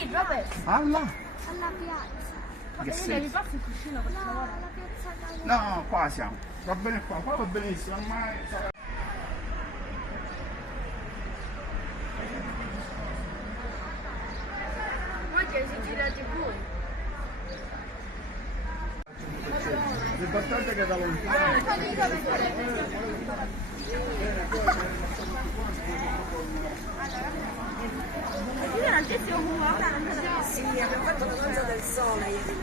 Sì, proprio. Alla? Alla piazza. Che Io senso? mi passi il cuscino per favore? Alla piazza Garibaldi. No, qua siamo. Va bene qua va benissimo, ormai sarà... Oggi si gira TV. L'importante è che da lontano. Sì, abbiamo fatto la danza del sole ieri.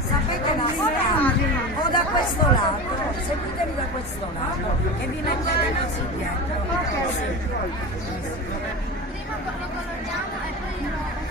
Sapete la o da questo lato, seguitemi da questo lato e vi mettete nel su dietro. Prima lo coloriamo e poi no.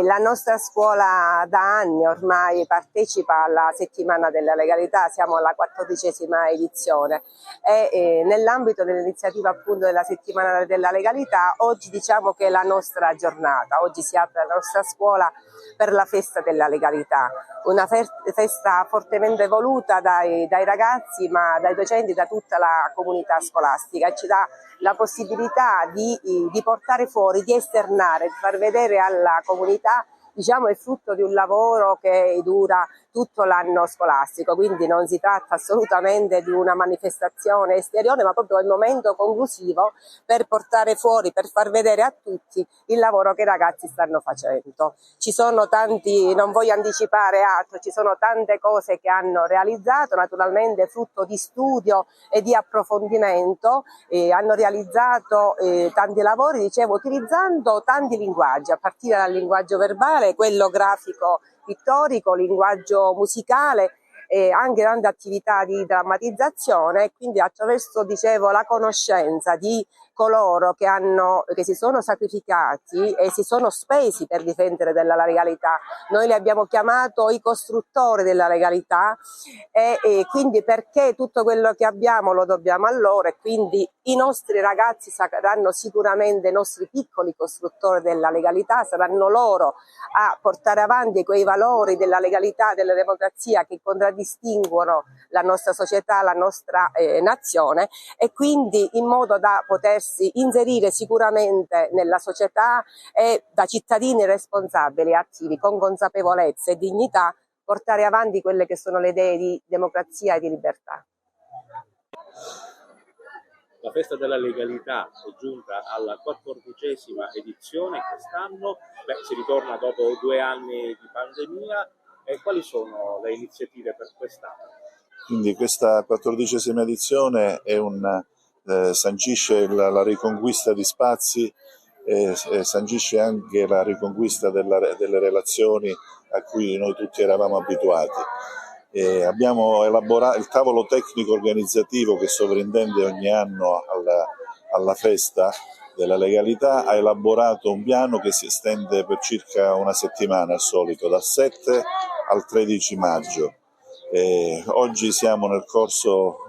La nostra scuola da anni ormai partecipa alla settimana della legalità, siamo alla 14ª edizione e nell'ambito dell'iniziativa appunto della settimana della legalità oggi diciamo che è la nostra giornata, oggi si apre la nostra scuola per la festa della legalità, una festa fortemente voluta dai ragazzi ma dai docenti, da tutta la comunità scolastica e ci dà la possibilità di portare fuori, di esternare, di far vedere alla comunità, diciamo, il frutto di un lavoro che dura tutto l'anno scolastico, quindi non si tratta assolutamente di una manifestazione esteriore, ma proprio il momento conclusivo per portare fuori, per far vedere a tutti il lavoro che i ragazzi stanno facendo. Ci sono tanti, non voglio anticipare altro, ci sono tante cose che hanno realizzato, naturalmente frutto di studio e di approfondimento, hanno realizzato tanti lavori, dicevo, utilizzando tanti linguaggi, a partire dal linguaggio verbale, quello grafico pittorico, linguaggio musicale e anche tante attività di drammatizzazione, quindi attraverso, dicevo, la conoscenza di coloro che si sono sacrificati e si sono spesi per difendere della legalità. Noi li abbiamo chiamato i costruttori della legalità e quindi perché tutto quello che abbiamo lo dobbiamo a loro e quindi i nostri ragazzi saranno sicuramente i nostri piccoli costruttori della legalità, saranno loro a portare avanti quei valori della legalità, della democrazia che contraddistinguono la nostra società, la nostra nazione e quindi in modo da potersi inserire sicuramente nella società e da cittadini responsabili e attivi con consapevolezza e dignità portare avanti quelle che sono le idee di democrazia e di libertà. La festa della legalità è giunta alla 14ª edizione quest'anno, si ritorna dopo 2 anni di pandemia. E quali sono le iniziative per quest'anno? Quindi questa 14ª edizione è sancisce la riconquista di spazi e sancisce anche la riconquista delle relazioni a cui noi tutti eravamo abituati. Abbiamo elaborato il tavolo tecnico organizzativo che sovrintende ogni anno alla festa della legalità, ha elaborato un piano che si estende per circa una settimana al solito, dal 7 al 13 maggio. Oggi siamo nel corso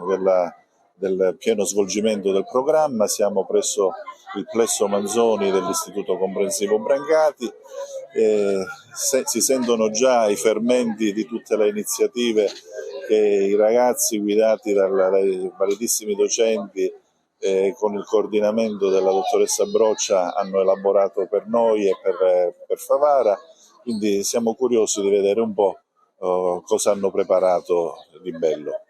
del pieno svolgimento del programma, siamo presso il Plesso Manzoni dell'Istituto Comprensivo Brancati. Si sentono già i fermenti di tutte le iniziative che i ragazzi guidati dai validissimi docenti con il coordinamento della dottoressa Broccia hanno elaborato per noi e per Favara, quindi siamo curiosi di vedere un po' cosa hanno preparato di bello.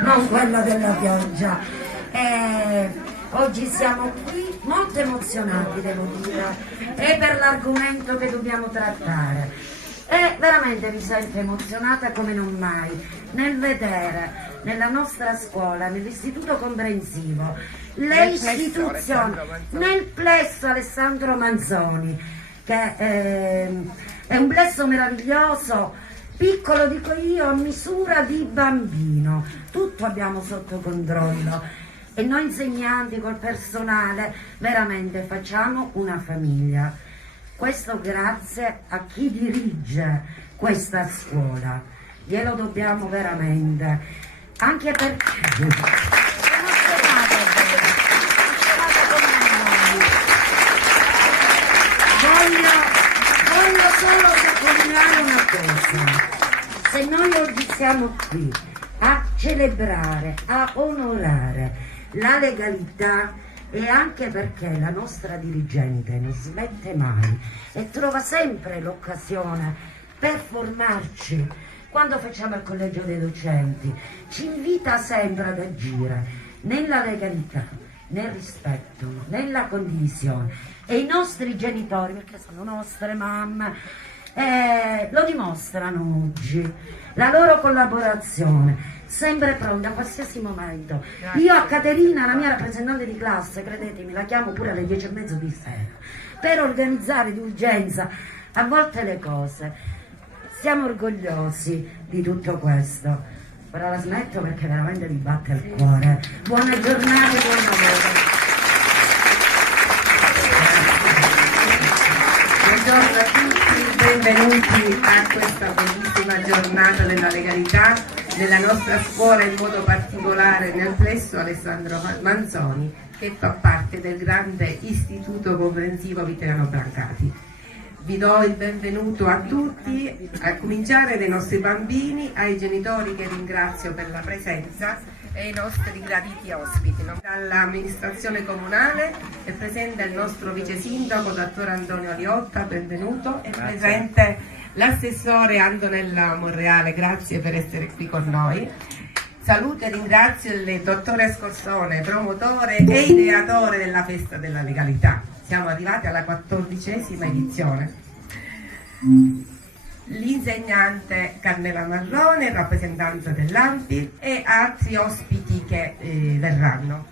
Non quella della pioggia. Oggi siamo qui molto emozionati, devo dire, e per l'argomento che dobbiamo trattare. E veramente mi sento emozionata come non mai nel vedere nella nostra scuola, nell'istituto comprensivo, le istituzioni, nel plesso Alessandro Manzoni, che è un plesso meraviglioso, piccolo dico io, a misura di bambino, tutto abbiamo sotto controllo e noi insegnanti col personale veramente facciamo una famiglia. Questo grazie a chi dirige questa scuola, glielo dobbiamo veramente, anche perché voglio solo sottolineare una cosa: se noi oggi siamo qui a celebrare, a onorare la legalità, e anche perché la nostra dirigente non smette mai e trova sempre l'occasione per formarci. Quando facciamo il collegio dei docenti ci invita sempre ad agire nella legalità, nel rispetto, nella condivisione, e i nostri genitori, perché sono nostre mamme, lo dimostrano oggi, la loro collaborazione sempre pronta a qualsiasi momento. Io a Caterina, la mia rappresentante di classe, credetemi, la chiamo pure alle 10:30 di sera per organizzare d'urgenza a volte le cose. Siamo orgogliosi di tutto questo. Ora la smetto perché veramente mi batte il cuore. Buona giornata e buon lavoro. Buongiorno a tutti, benvenuti a questa bellissima giornata della legalità nella nostra scuola, in modo particolare nel plesso Alessandro Manzoni, che fa parte del grande istituto comprensivo Vittoriano Brancati. Vi do il benvenuto a tutti, a cominciare dai nostri bambini, ai genitori che ringrazio per la presenza e ai nostri graditi ospiti. Dall'amministrazione comunale è presente il nostro vice sindaco, dottor Antonio Liotta, benvenuto, è presente l'assessore Antonella Monreale, grazie per essere qui con noi. Saluto e ringrazio il dottore Scorsone, promotore e ideatore della festa della legalità. Siamo arrivati alla 14ª edizione. L'insegnante Carmela Marrone, rappresentanza dell'ANPI, e altri ospiti che verranno.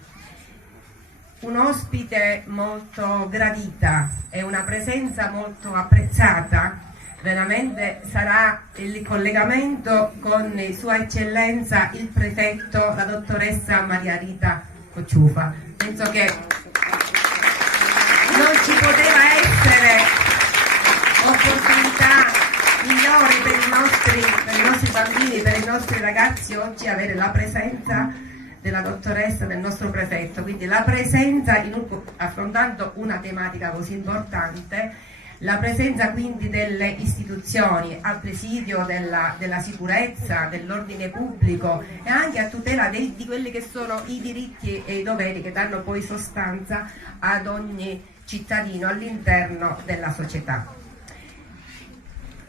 Un ospite molto gradita e una presenza molto apprezzata veramente sarà il collegamento con Sua Eccellenza il Prefetto, la dottoressa Maria Rita Cocciufa. Penso che non ci poteva essere opportunità migliori per i nostri bambini, per i nostri ragazzi oggi avere la presenza della dottoressa, del nostro prefetto, quindi la presenza affrontando una tematica così importante, la presenza quindi delle istituzioni al presidio della sicurezza, dell'ordine pubblico e anche a tutela di quelli che sono i diritti e i doveri che danno poi sostanza ad ogni cittadino all'interno della società.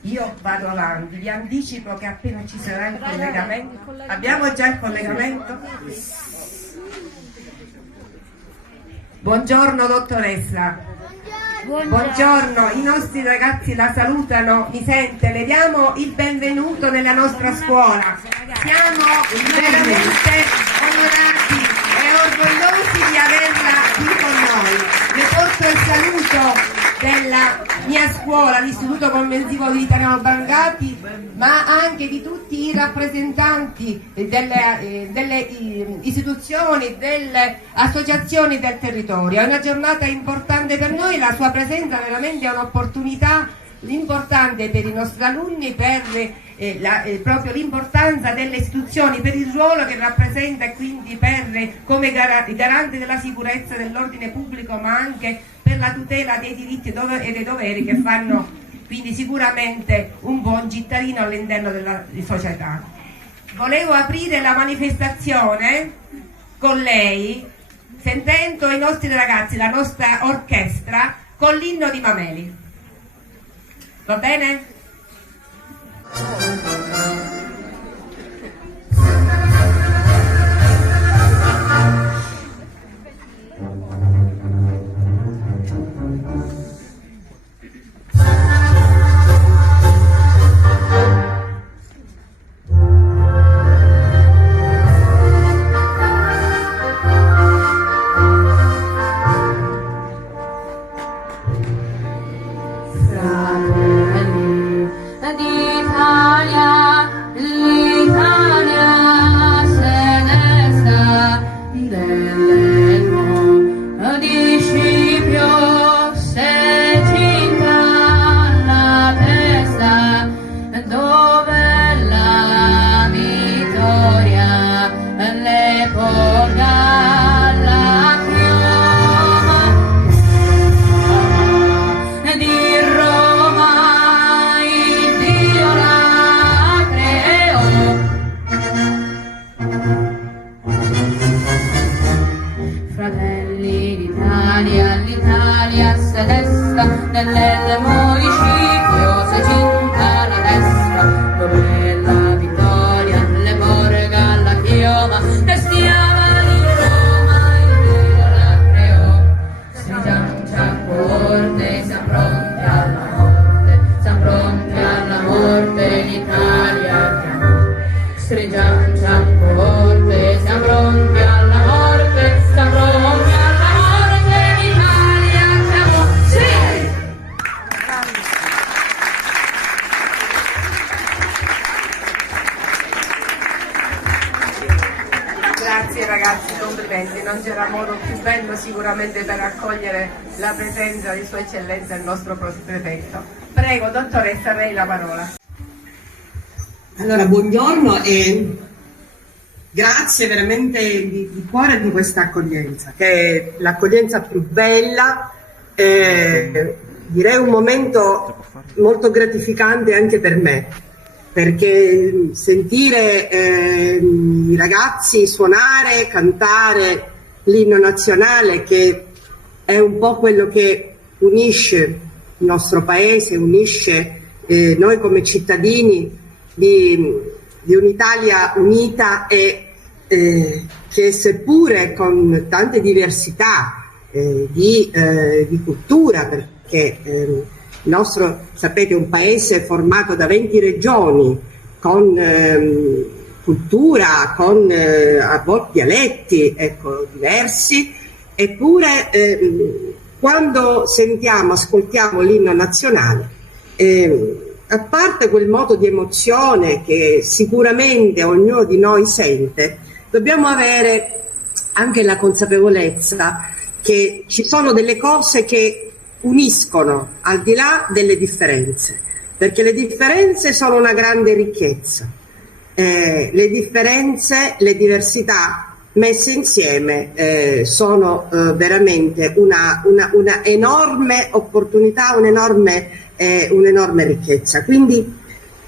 Io vado avanti, vi anticipo che appena ci sarà il collegamento, abbiamo già il collegamento? Buongiorno dottoressa. Buongiorno, i nostri ragazzi la salutano, mi sente? Le diamo il benvenuto nella nostra scuola. Siamo veramente onorati e orgogliosi di averla qui con noi. Le porto il saluto della mia scuola, l'Istituto Comprensivo Vittoriano Brancati, ma anche di tutti i rappresentanti delle istituzioni, delle associazioni del territorio. È una giornata importante per noi, la sua presenza veramente è un'opportunità importante per i nostri alunni, per proprio l'importanza delle istituzioni, per il ruolo che rappresenta e quindi come garante della sicurezza e dell'ordine pubblico, ma anche per la tutela dei diritti e dei doveri che fanno quindi sicuramente un buon cittadino all'interno della società. Volevo aprire la manifestazione con lei, sentendo i nostri ragazzi, la nostra orchestra, con l'inno di Mameli. Va bene? stringiamoci forte, siamo pronti alla morte, siamo pronti alla morte, l'Italia siamo sì! Grazie ragazzi, complimenti, non c'era modo più bello sicuramente per accogliere la presenza di Sua Eccellenza il nostro prefetto. Prego, dottoressa, a lei la parola. Allora, buongiorno e grazie veramente di cuore di questa accoglienza, che è l'accoglienza più bella, direi un momento molto gratificante anche per me, perché sentire i ragazzi suonare, cantare l'inno nazionale, che è un po' quello che unisce il nostro paese, unisce noi come cittadini di un'Italia unita e che seppure con tante diversità di cultura, perché il nostro, sapete, è un paese formato da 20 regioni con cultura, con a volte dialetti, ecco, diversi, eppure quando sentiamo, ascoltiamo l'inno nazionale, a parte quel moto di emozione che sicuramente ognuno di noi sente, dobbiamo avere anche la consapevolezza che ci sono delle cose che uniscono al di là delle differenze, perché le differenze sono una grande ricchezza. Le differenze, le diversità messe insieme sono veramente una enorme opportunità, un'enorme ricchezza. Quindi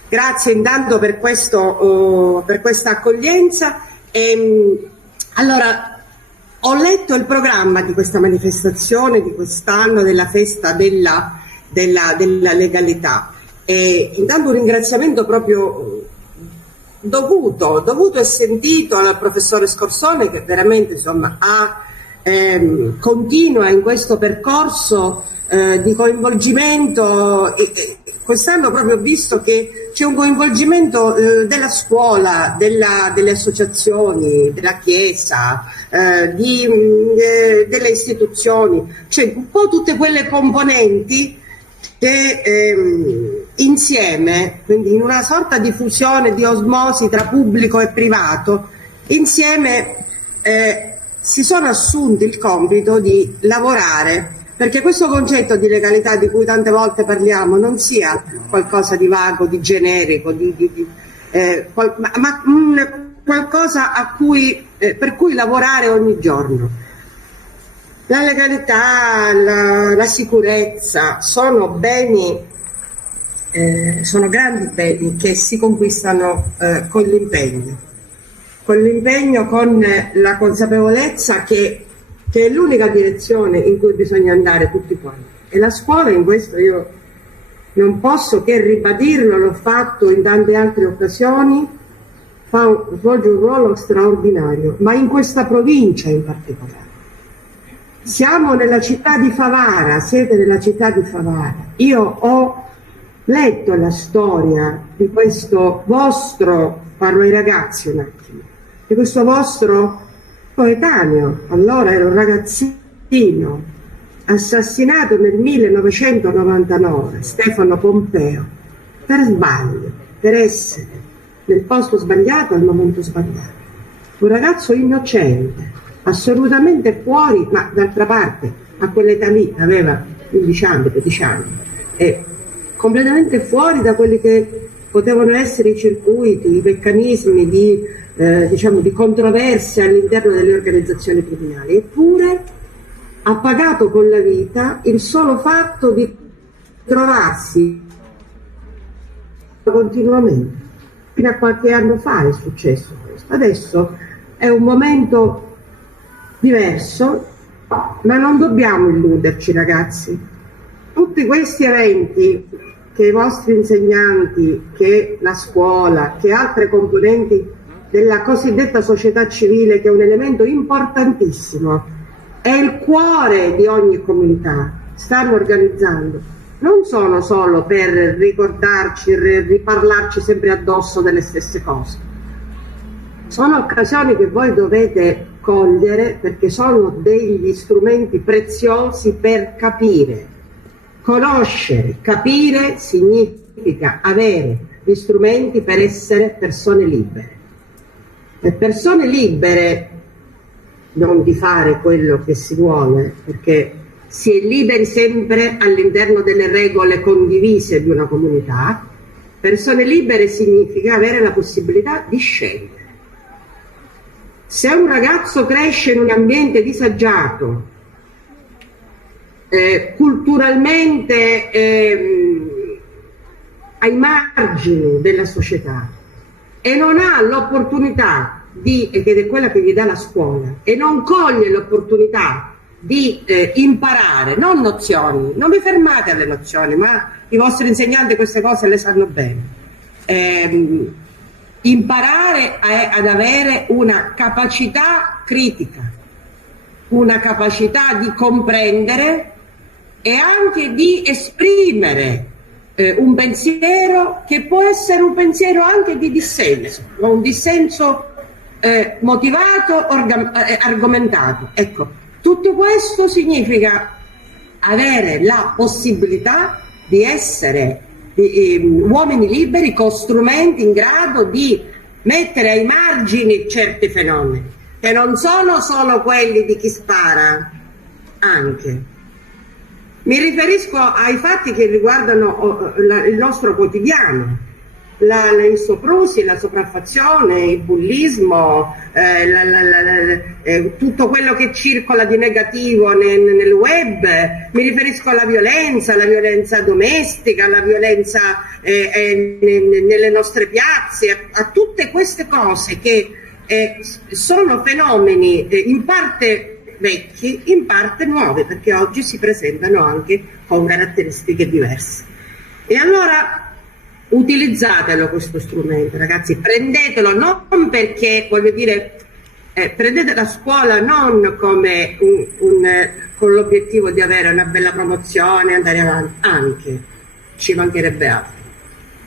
grazie intanto per questa accoglienza. Allora, ho letto il programma di questa manifestazione di quest'anno, della festa della legalità, e intanto un ringraziamento proprio dovuto e sentito al professore Scorsone, che veramente insomma continua in questo percorso di coinvolgimento. Quest'anno proprio ho visto che c'è un coinvolgimento della scuola, delle associazioni, della Chiesa, delle istituzioni, cioè un po' tutte quelle componenti che insieme, quindi in una sorta di fusione, di osmosi tra pubblico e privato, insieme si sono assunti il compito di lavorare perché questo concetto di legalità di cui tante volte parliamo non sia qualcosa di vago, di generico, ma qualcosa per cui lavorare ogni giorno. La legalità, la sicurezza sono beni, sono grandi beni che si conquistano con l'impegno, con la consapevolezza che è l'unica direzione in cui bisogna andare tutti quanti. E la scuola, in questo io non posso che ribadirlo, l'ho fatto in tante altre occasioni, svolge un ruolo straordinario, ma in questa provincia in particolare. Siamo nella città di Favara, siete nella città di Favara. Io ho letto la storia di questo vostro, parlo ai ragazzi un attimo, di questo vostro coetaneo, allora era un ragazzino, assassinato nel 1999, Stefano Pompeo, per sbaglio, per essere nel posto sbagliato al momento sbagliato. Un ragazzo innocente, assolutamente fuori, ma d'altra parte a quell'età lì aveva 15 anni, 13 anni, e completamente fuori da quelli che potevano essere i circuiti, i meccanismi di controversia all'interno delle organizzazioni criminali. Eppure ha pagato con la vita il solo fatto di trovarsi continuamente. Fino a qualche anno fa è successo questo. Adesso è un momento diverso, ma non dobbiamo illuderci, ragazzi. Tutti questi eventi che i vostri insegnanti, che la scuola, che altre componenti della cosiddetta società civile, che è un elemento importantissimo, è il cuore di ogni comunità, stanno organizzando, non sono solo per ricordarci, riparlarci sempre addosso delle stesse cose, Sono occasioni che voi dovete cogliere perché sono degli strumenti preziosi per capire. Conoscere, capire significa avere gli strumenti per essere persone libere. E persone libere non di fare quello che si vuole, perché si è liberi sempre all'interno delle regole condivise di una comunità. Persone libere significa avere la possibilità di scegliere. Se un ragazzo cresce in un ambiente disagiato, culturalmente ai margini della società e non ha l'opportunità ed è quella che gli dà la scuola, e non coglie l'opportunità di imparare, non nozioni, non vi fermate alle nozioni, ma i vostri insegnanti queste cose le sanno bene, imparare ad avere una capacità critica, una capacità di comprendere e anche di esprimere un pensiero che può essere un pensiero anche di dissenso, ma un dissenso motivato, argomentato. Ecco, tutto questo significa avere la possibilità di essere uomini liberi con strumenti in grado di mettere ai margini certi fenomeni, che non sono solo quelli di chi spara, anche. Mi riferisco ai fatti che riguardano il nostro quotidiano, i soprusi, la sopraffazione, il bullismo, tutto quello che circola di negativo nel web. Mi riferisco alla violenza domestica, alla violenza nelle nostre piazze, a tutte queste cose che sono fenomeni in parte vecchi, in parte nuovi, perché oggi si presentano anche con caratteristiche diverse. E allora utilizzatelo questo strumento, ragazzi, prendetelo non perché, voglio dire, prendete la scuola non come con l'obiettivo di avere una bella promozione, andare avanti, anche, ci mancherebbe altro,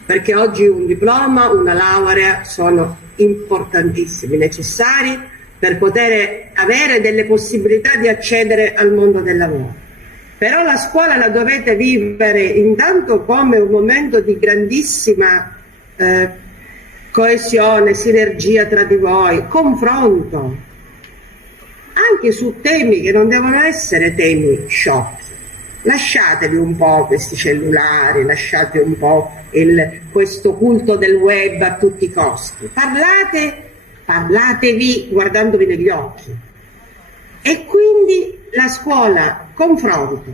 perché oggi un diploma, una laurea sono importantissimi, necessari per poter avere delle possibilità di accedere al mondo del lavoro. Però la scuola la dovete vivere intanto come un momento di grandissima coesione, sinergia tra di voi, confronto, anche su temi che non devono essere temi sciocchi. Lasciatevi un po' questi cellulari, lasciate un po' questo culto del web a tutti i costi. Parlatevi guardandovi negli occhi. E quindi la scuola, confronto,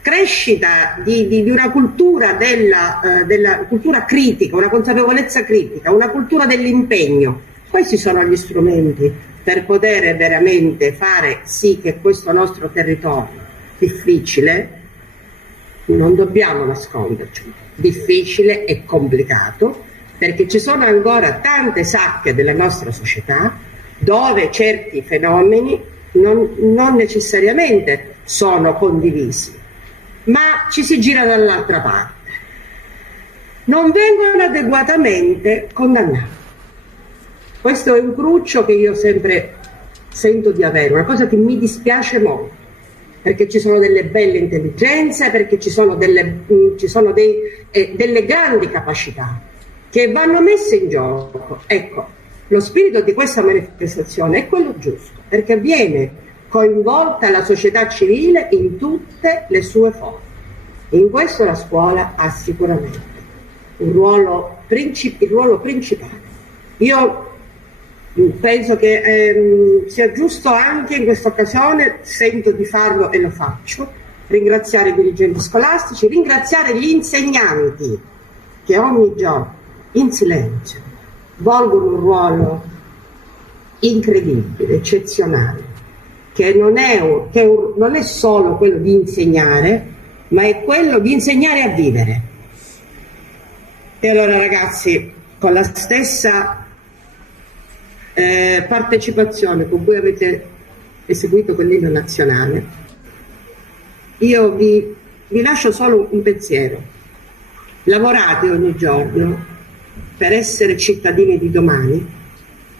crescita di una cultura della cultura critica, una consapevolezza critica, una cultura dell'impegno. Questi sono gli strumenti per poter veramente fare sì che questo nostro territorio difficile, non dobbiamo nasconderci, difficile e complicato, perché ci sono ancora tante sacche della nostra società dove certi fenomeni non necessariamente sono condivisi, ma ci si gira dall'altra parte, non vengono adeguatamente condannati. Questo è un cruccio che io sempre sento di avere, una cosa che mi dispiace molto, perché ci sono delle belle intelligenze, perché ci sono delle grandi capacità che vanno messe in gioco. Ecco, lo spirito di questa manifestazione è quello giusto, perché viene coinvolta la società civile in tutte le sue forme. In questo la scuola ha sicuramente il ruolo principale. Io penso che sia giusto anche in questa occasione, sento di farlo e lo faccio, ringraziare i dirigenti scolastici, ringraziare gli insegnanti che ogni giorno in silenzio svolgono un ruolo incredibile, eccezionale, che non è solo quello di insegnare, ma è quello di insegnare a vivere. E allora, ragazzi, con la stessa partecipazione con cui avete eseguito quell'inno nazionale, io vi lascio solo un pensiero: lavorate ogni giorno per essere cittadini di domani,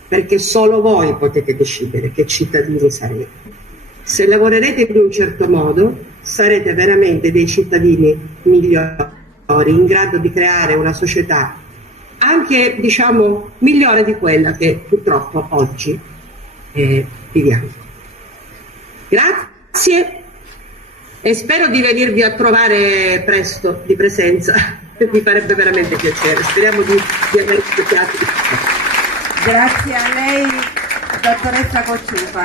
perché solo voi potete decidere che cittadini sarete. Se lavorerete in un certo modo, sarete veramente dei cittadini migliori, in grado di creare una società anche, diciamo, migliore di quella che purtroppo oggi viviamo. Grazie e spero di venirvi a trovare presto di presenza, mi farebbe veramente piacere. Speriamo di aver ascoltato. Grazie a lei, dottoressa Cocciupa,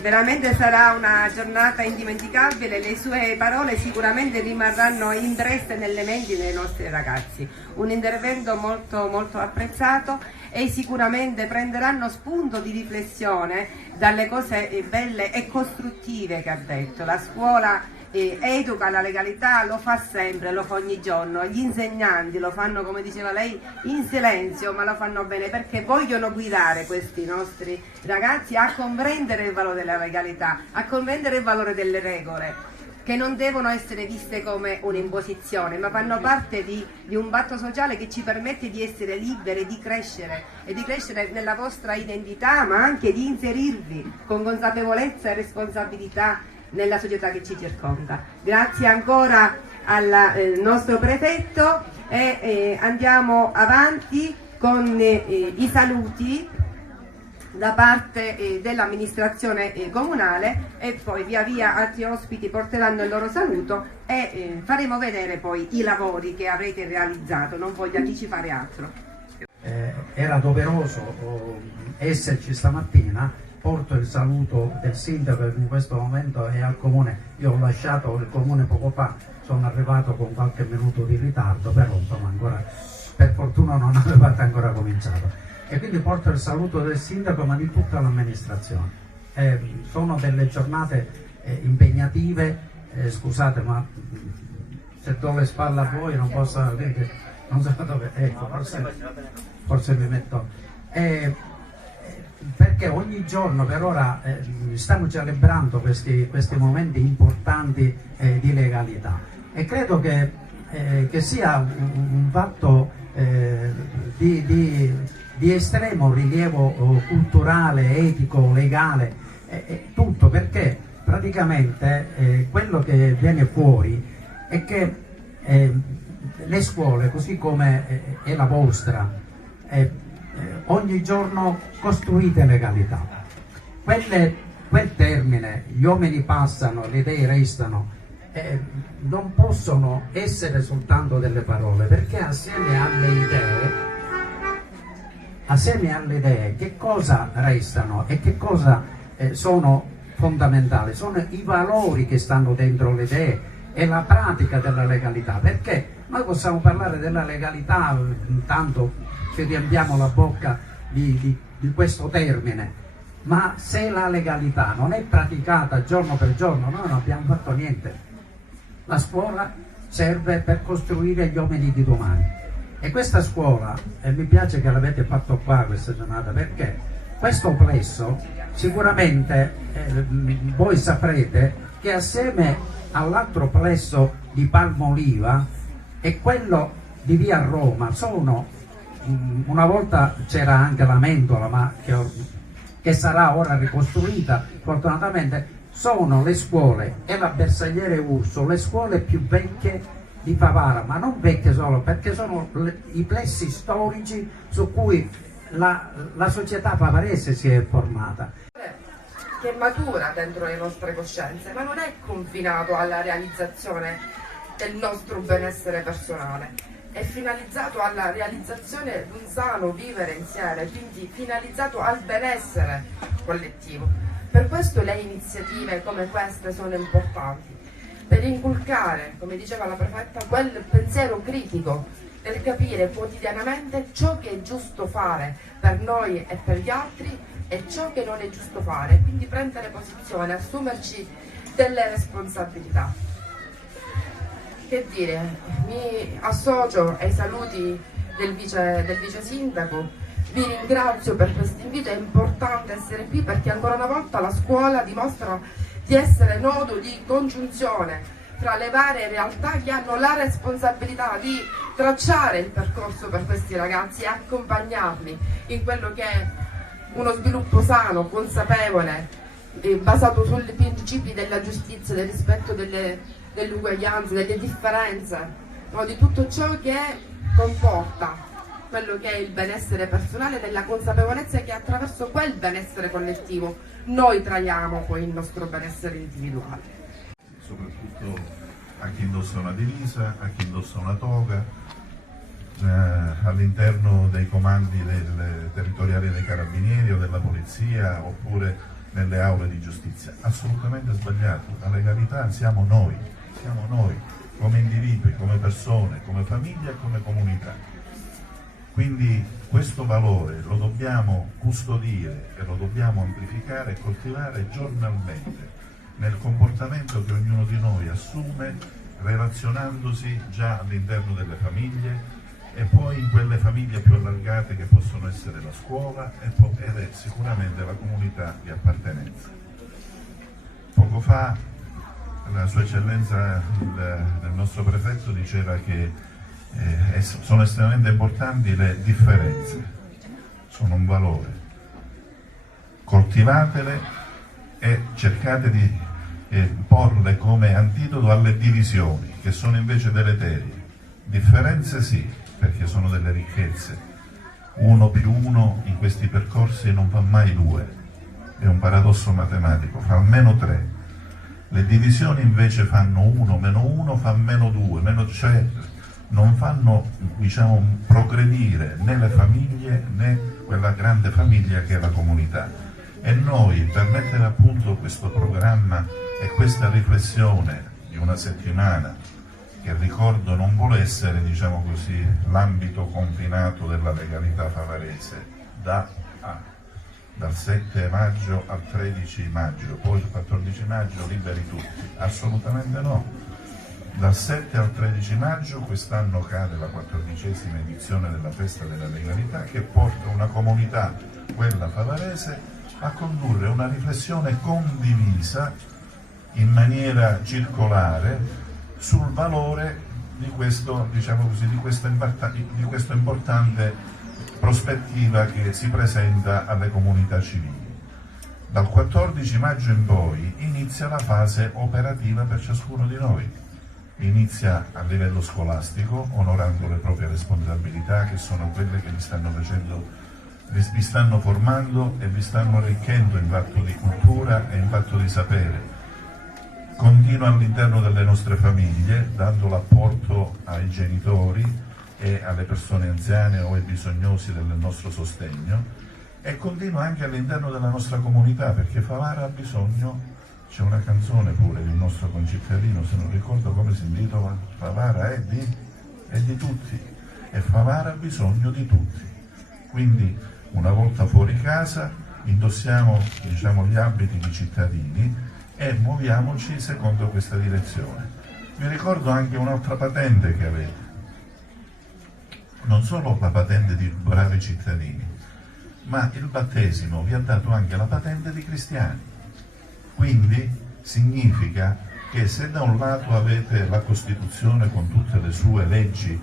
veramente sarà una giornata indimenticabile, le sue parole sicuramente rimarranno impresse nelle menti dei nostri ragazzi. Un intervento molto, molto apprezzato e sicuramente prenderanno spunto di riflessione dalle cose belle e costruttive che ha detto. La scuola educa la legalità, lo fa sempre, lo fa ogni giorno, gli insegnanti lo fanno, come diceva lei, in silenzio, ma lo fanno bene perché vogliono guidare questi nostri ragazzi a comprendere il valore della legalità, a comprendere il valore delle regole, che non devono essere viste come un'imposizione, ma fanno parte di un patto sociale che ci permette di essere liberi, di crescere e di crescere nella vostra identità, ma anche di inserirvi con consapevolezza e responsabilità nella società che ci circonda. Grazie ancora al nostro prefetto e andiamo avanti con i saluti da parte dell'amministrazione comunale e poi via via altri ospiti porteranno il loro saluto e faremo vedere poi i lavori che avrete realizzato, non voglio anticipare altro. Era doveroso esserci stamattina. Porto il saluto del sindaco in questo momento e al comune. Io ho lasciato il comune poco fa, sono arrivato con qualche minuto di ritardo, però insomma ancora, per fortuna non avevate ancora cominciato. E quindi porto il saluto del sindaco ma di tutta l'amministrazione. Sono delle giornate impegnative, scusate ma se do le spalle a voi non posso, non so dove, ecco, forse mi metto. Perché ogni giorno per ora stiamo celebrando questi momenti importanti di legalità e credo che sia un fatto di estremo rilievo culturale, etico, legale, tutto, perché praticamente quello che viene fuori è che le scuole, così come è la vostra, ogni giorno costruite legalità. Quel termine, gli uomini passano, le idee restano, non possono essere soltanto delle parole, perché assieme alle idee che cosa restano e che cosa sono fondamentali? Sono i valori che stanno dentro le idee e la pratica della legalità, perché noi possiamo parlare della legalità, tanto ci riempiamo la bocca di questo termine, ma se la legalità non è praticata giorno per giorno noi non abbiamo fatto niente. La scuola serve per costruire gli uomini di domani e questa scuola, e mi piace che l'avete fatto qua questa giornata, perché questo plesso sicuramente voi saprete che assieme all'altro plesso di Palmoliva e quello di via Roma sono, una volta c'era anche la Mentola, ma che sarà ora ricostruita fortunatamente, sono le scuole e la Bersagliere Urso, le scuole più vecchie di Favara, ma non vecchie solo, perché sono i plessi storici su cui la società favarese si è formata. Che matura dentro le nostre coscienze, ma non è confinato alla realizzazione del nostro benessere personale. È finalizzato alla realizzazione di un sano vivere insieme, quindi finalizzato al benessere collettivo. Per questo le iniziative come queste sono importanti, per inculcare, come diceva la prefetta, quel pensiero critico del capire quotidianamente ciò che è giusto fare per noi e per gli altri e ciò che non è giusto fare, quindi prendere posizione, assumerci delle responsabilità. Che dire, mi associo ai saluti del vice sindaco, vi ringrazio per questo invito, è importante essere qui perché ancora una volta la scuola dimostra di essere nodo di congiunzione tra le varie realtà che hanno la responsabilità di tracciare il percorso per questi ragazzi e accompagnarli in quello che è uno sviluppo sano, consapevole, basato sui principi della giustizia, del rispetto dell'uguaglianza, delle differenze, no? Di tutto ciò che comporta quello che è il benessere personale, nella consapevolezza che attraverso quel benessere collettivo noi traiamo poi il nostro benessere individuale. Soprattutto a chi indossa una divisa, a chi indossa una toga, all'interno dei comandi territoriali dei carabinieri o della polizia oppure nelle aule di giustizia. Assolutamente sbagliato. La legalità siamo noi come individui, come persone, come famiglia e come comunità. Quindi questo valore lo dobbiamo custodire e lo dobbiamo amplificare e coltivare giornalmente nel comportamento che ognuno di noi assume, relazionandosi già all'interno delle famiglie e poi in quelle famiglie più allargate che possono essere la scuola ed è sicuramente la comunità di appartenenza. Poco fa la Sua Eccellenza, il nostro prefetto, diceva che sono estremamente importanti le differenze, sono un valore. Coltivatele e cercate di porle come antidoto alle divisioni, che sono invece deleterie. Differenze sì, perché sono delle ricchezze. 1 più 1 in questi percorsi non fa mai 2, è un paradosso matematico, fa almeno 3. Le divisioni invece fanno 1 meno 1 fa meno 2, cioè non fanno, diciamo, progredire né le famiglie né quella grande famiglia che è la comunità. E noi, per mettere a punto questo programma e questa riflessione di una settimana, che ricordo non vuole essere, diciamo così, l'ambito confinato della legalità favarese, dal 7 maggio al 13 maggio, poi il 14 maggio liberi tutti, assolutamente no. Dal 7 al 13 maggio quest'anno cade la 14ª edizione della Festa della Legalità, che porta una comunità, quella favarese, a condurre una riflessione condivisa in maniera circolare sul valore di questo, diciamo così, di questa importante prospettiva che si presenta alle comunità civili. Dal 14 maggio in poi inizia la fase operativa per ciascuno di noi. Inizia a livello scolastico, onorando le proprie responsabilità, che sono quelle che vi stanno formando e vi stanno arricchendo in fatto di cultura e in fatto di sapere. Continua all'interno delle nostre famiglie, dando l'apporto ai genitori e alle persone anziane o ai bisognosi del nostro sostegno, e continua anche all'interno della nostra comunità, perché Favara ha bisogno. C'è una canzone pure di un nostro concittadino, se non ricordo come si intitola, Favara è di tutti, e Favara ha bisogno di tutti. Quindi una volta fuori casa indossiamo, diciamo, gli abiti di cittadini e muoviamoci secondo questa direzione. Vi ricordo anche un'altra patente che avete, non solo la patente di bravi cittadini, ma il battesimo vi ha dato anche la patente di cristiani. Quindi significa che se da un lato avete la Costituzione con tutte le sue leggi,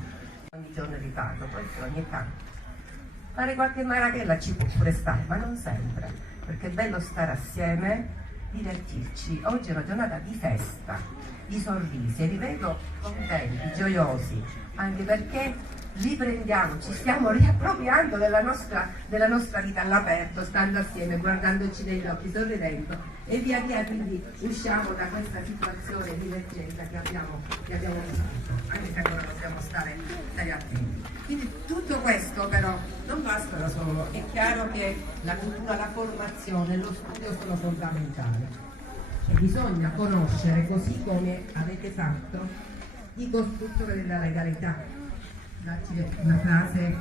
ogni giorno riparto, questo ogni tanto. Fare qualche marachella ci può pure stare, ma non sempre, perché è bello stare assieme, divertirci. Oggi è una giornata di festa, di sorrisi, e li vedo contenti, gioiosi, anche perché riprendiamo, ci stiamo riappropriando della nostra vita all'aperto, stando assieme, guardandoci negli occhi, sorridendo, e via via quindi usciamo da questa situazione di emergenza che abbiamo vissuto, anche se ancora dobbiamo stare attenti. Quindi tutto questo però non basta da solo, è chiaro che la cultura, la formazione, lo studio sono fondamentali e bisogna conoscere, così come avete fatto, i costruttori della legalità. Una frase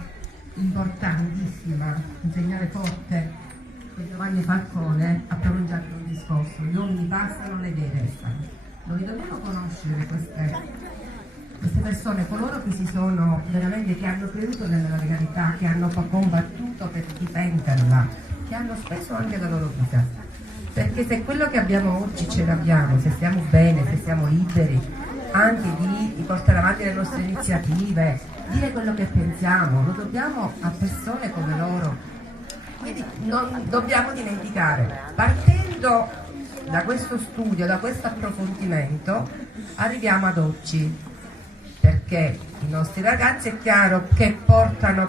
importantissima, un segnale forte che Giovanni Falcone ha pronunciato in un discorso: gli uomini passano, le idee restano. Noi dobbiamo conoscere queste persone, coloro che si sono veramente, che hanno creduto nella legalità, che hanno combattuto per difenderla, che hanno speso anche la loro vita. Perché se quello che abbiamo oggi ce l'abbiamo, se stiamo bene, se siamo liberi anche di portare avanti le nostre iniziative, dire quello che pensiamo, lo dobbiamo a persone come loro. Quindi non dobbiamo dimenticare, partendo da questo studio, da questo approfondimento, arriviamo ad oggi, perché i nostri ragazzi è chiaro che apportano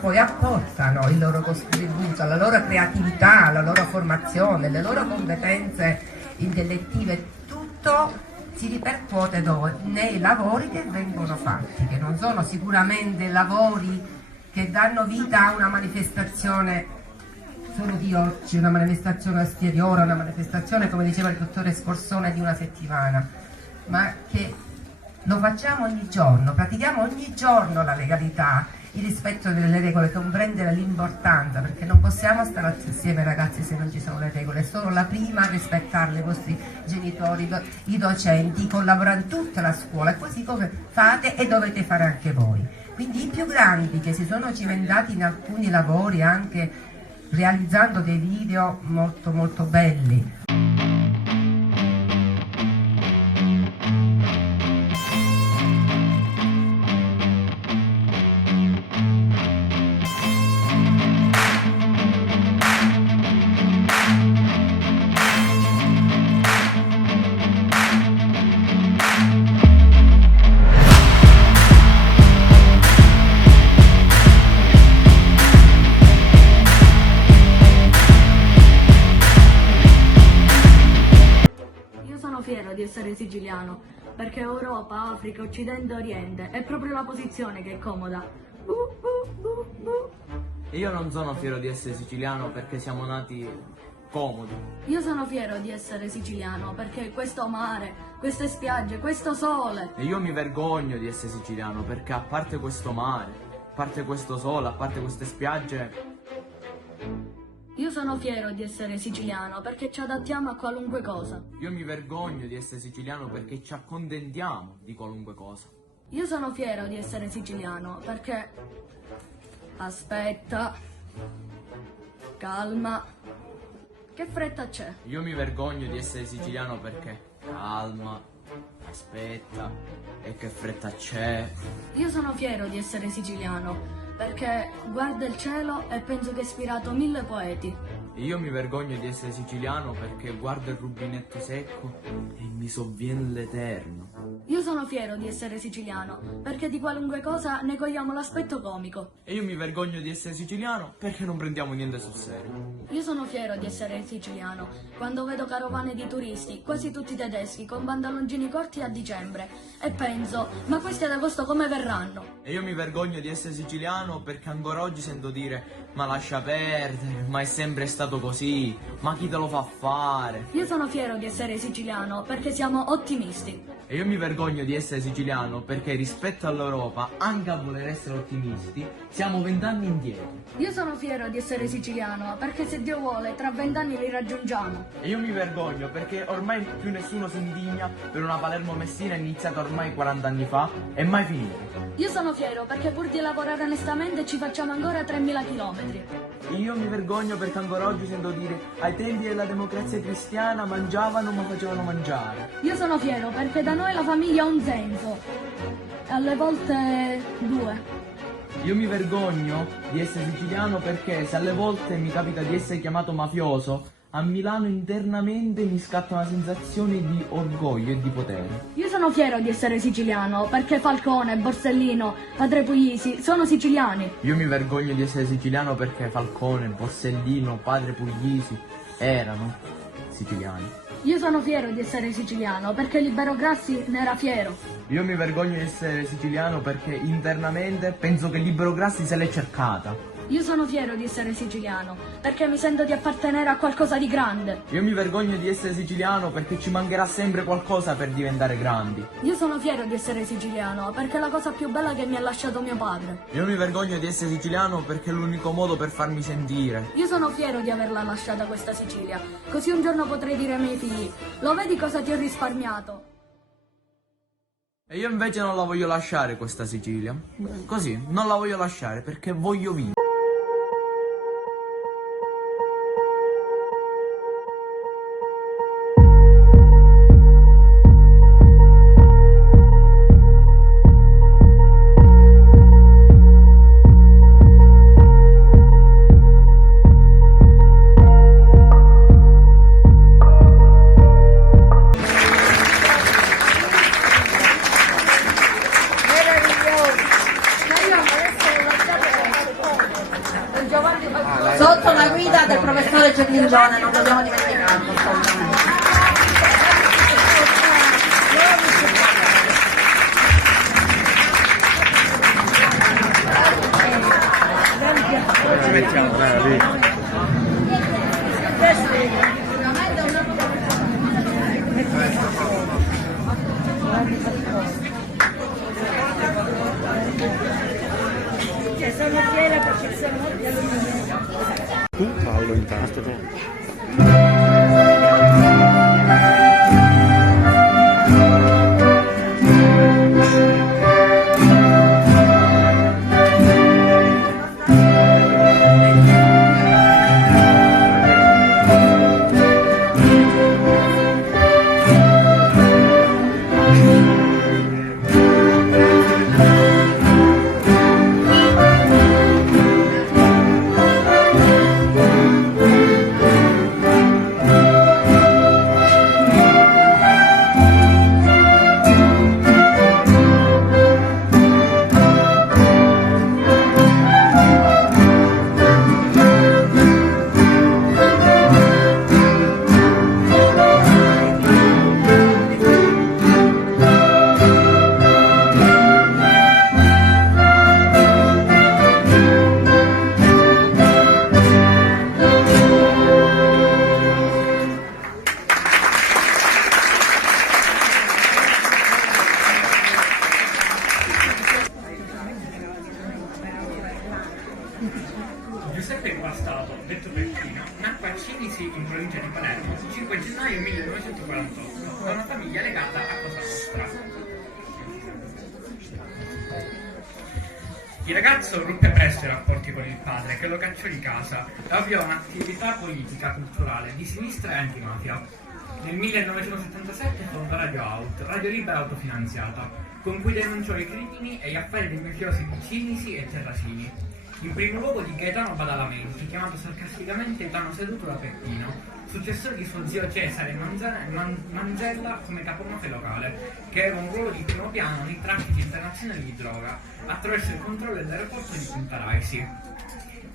il loro contributo, la loro creatività, la loro formazione, le loro competenze intellettive, tutto si ripercuote nei lavori che vengono fatti, che non sono sicuramente lavori che danno vita a una manifestazione solo di oggi, una manifestazione esteriore, una manifestazione, come diceva il dottore Scorsone, di una settimana, ma che lo facciamo ogni giorno, pratichiamo ogni giorno la legalità, il rispetto delle regole, comprendere l'importanza, perché non possiamo stare assieme ragazzi se non ci sono le regole, è solo la prima rispettarle, i vostri genitori, i docenti, collaborare tutta la scuola, e così come fate e dovete fare anche voi. Quindi i più grandi che si sono cimentati in alcuni lavori, anche realizzando dei video molto molto belli. Di essere siciliano, perché Europa, Africa, Occidente, Oriente è proprio la posizione che è comoda. Io non sono fiero di essere siciliano perché siamo nati comodi. Io sono fiero di essere siciliano perché questo mare, queste spiagge, questo sole. E io mi vergogno di essere siciliano perché a parte questo mare, a parte questo sole, a parte queste spiagge. Io sono fiero di essere siciliano perché ci adattiamo a qualunque cosa. Io mi vergogno di essere siciliano perché ci accontentiamo di qualunque cosa. Io sono fiero di essere siciliano perché... Aspetta. Calma. Che fretta c'è? Io mi vergogno di essere siciliano perché... Calma. Aspetta. E che fretta c'è? Io sono fiero di essere siciliano perché guardo il cielo e penso che ho ispirato 1000 poeti. Io mi vergogno di essere siciliano perché guardo il rubinetto secco e mi sovviene l'eterno. Io sono fiero di essere siciliano perché di qualunque cosa ne cogliamo l'aspetto comico. E io mi vergogno di essere siciliano perché non prendiamo niente sul serio. Io sono fiero di essere siciliano quando vedo carovane di turisti, quasi tutti tedeschi, con pantaloncini corti a dicembre, e penso, ma questi ad agosto come verranno? E io mi vergogno di essere siciliano perché ancora oggi sento dire, ma lascia perdere, ma è sempre stato così, ma chi te lo fa fare? Io sono fiero di essere siciliano perché siamo ottimisti. E io mi vergogno di essere siciliano perché rispetto all'Europa, anche a voler essere ottimisti, siamo 20 anni indietro. Io sono fiero di essere siciliano perché se Dio vuole tra 20 anni li raggiungiamo. E io mi vergogno perché ormai più nessuno si indigna per una Palermo-Messina iniziata ormai 40 anni fa e mai finita. Io sono fiero perché pur di lavorare onestamente ci facciamo ancora 3000 chilometri. E io mi vergogno perché ancora oggi sento dire ai tempi della democrazia cristiana mangiavano ma facevano mangiare. Io sono fiero perché da noi la famiglia ha un senso, e alle volte 2. Io mi vergogno di essere siciliano perché se alle volte mi capita di essere chiamato mafioso, a Milano internamente mi scatta una sensazione di orgoglio e di potere. Io sono fiero di essere siciliano perché Falcone, Borsellino, Padre Puglisi sono siciliani. Io mi vergogno di essere siciliano perché Falcone, Borsellino, Padre Puglisi erano siciliani. Io sono fiero di essere siciliano perché Libero Grassi ne era fiero. Io mi vergogno di essere siciliano perché internamente penso che Libero Grassi se l'è cercata. Io sono fiero di essere siciliano perché mi sento di appartenere a qualcosa di grande. Io mi vergogno di essere siciliano perché ci mancherà sempre qualcosa per diventare grandi. Io sono fiero di essere siciliano perché è la cosa più bella che mi ha lasciato mio padre. Io mi vergogno di essere siciliano perché è l'unico modo per farmi sentire. Io sono fiero di averla lasciata questa Sicilia, così un giorno potrei dire ai miei figli, lo vedi cosa ti ho risparmiato? E io invece non la voglio lasciare questa Sicilia. Così, non la voglio lasciare perché voglio vivere. sotto la guida del professore Cerlingione, non dobbiamo dimenticarlo assolutamente. Sono fiera perché sono molti alunni. Tu Paolo intanto. Giuseppe Impastato, detto Peppino, nacque a Cinisi, in provincia di Palermo, il 5 gennaio 1948, da una famiglia legata a Cosa Nostra. Il ragazzo ruppe presto i rapporti con il padre, che lo cacciò di casa, e avviò un'attività politica culturale di sinistra e antimafia. Nel 1977 fondò Radio Out, radio libera autofinanziata, con cui denunciò i crimini e gli affari dei mafiosi di Cinisi e Terracini. In primo luogo di Gaetano Badalamenti, chiamato sarcasticamente Tano Seduto da Peppino, successore di suo zio Cesare Manzella come capomafia locale, che aveva un ruolo di primo piano nei traffici internazionali di droga, attraverso il controllo dell'aeroporto di Punta Raisi.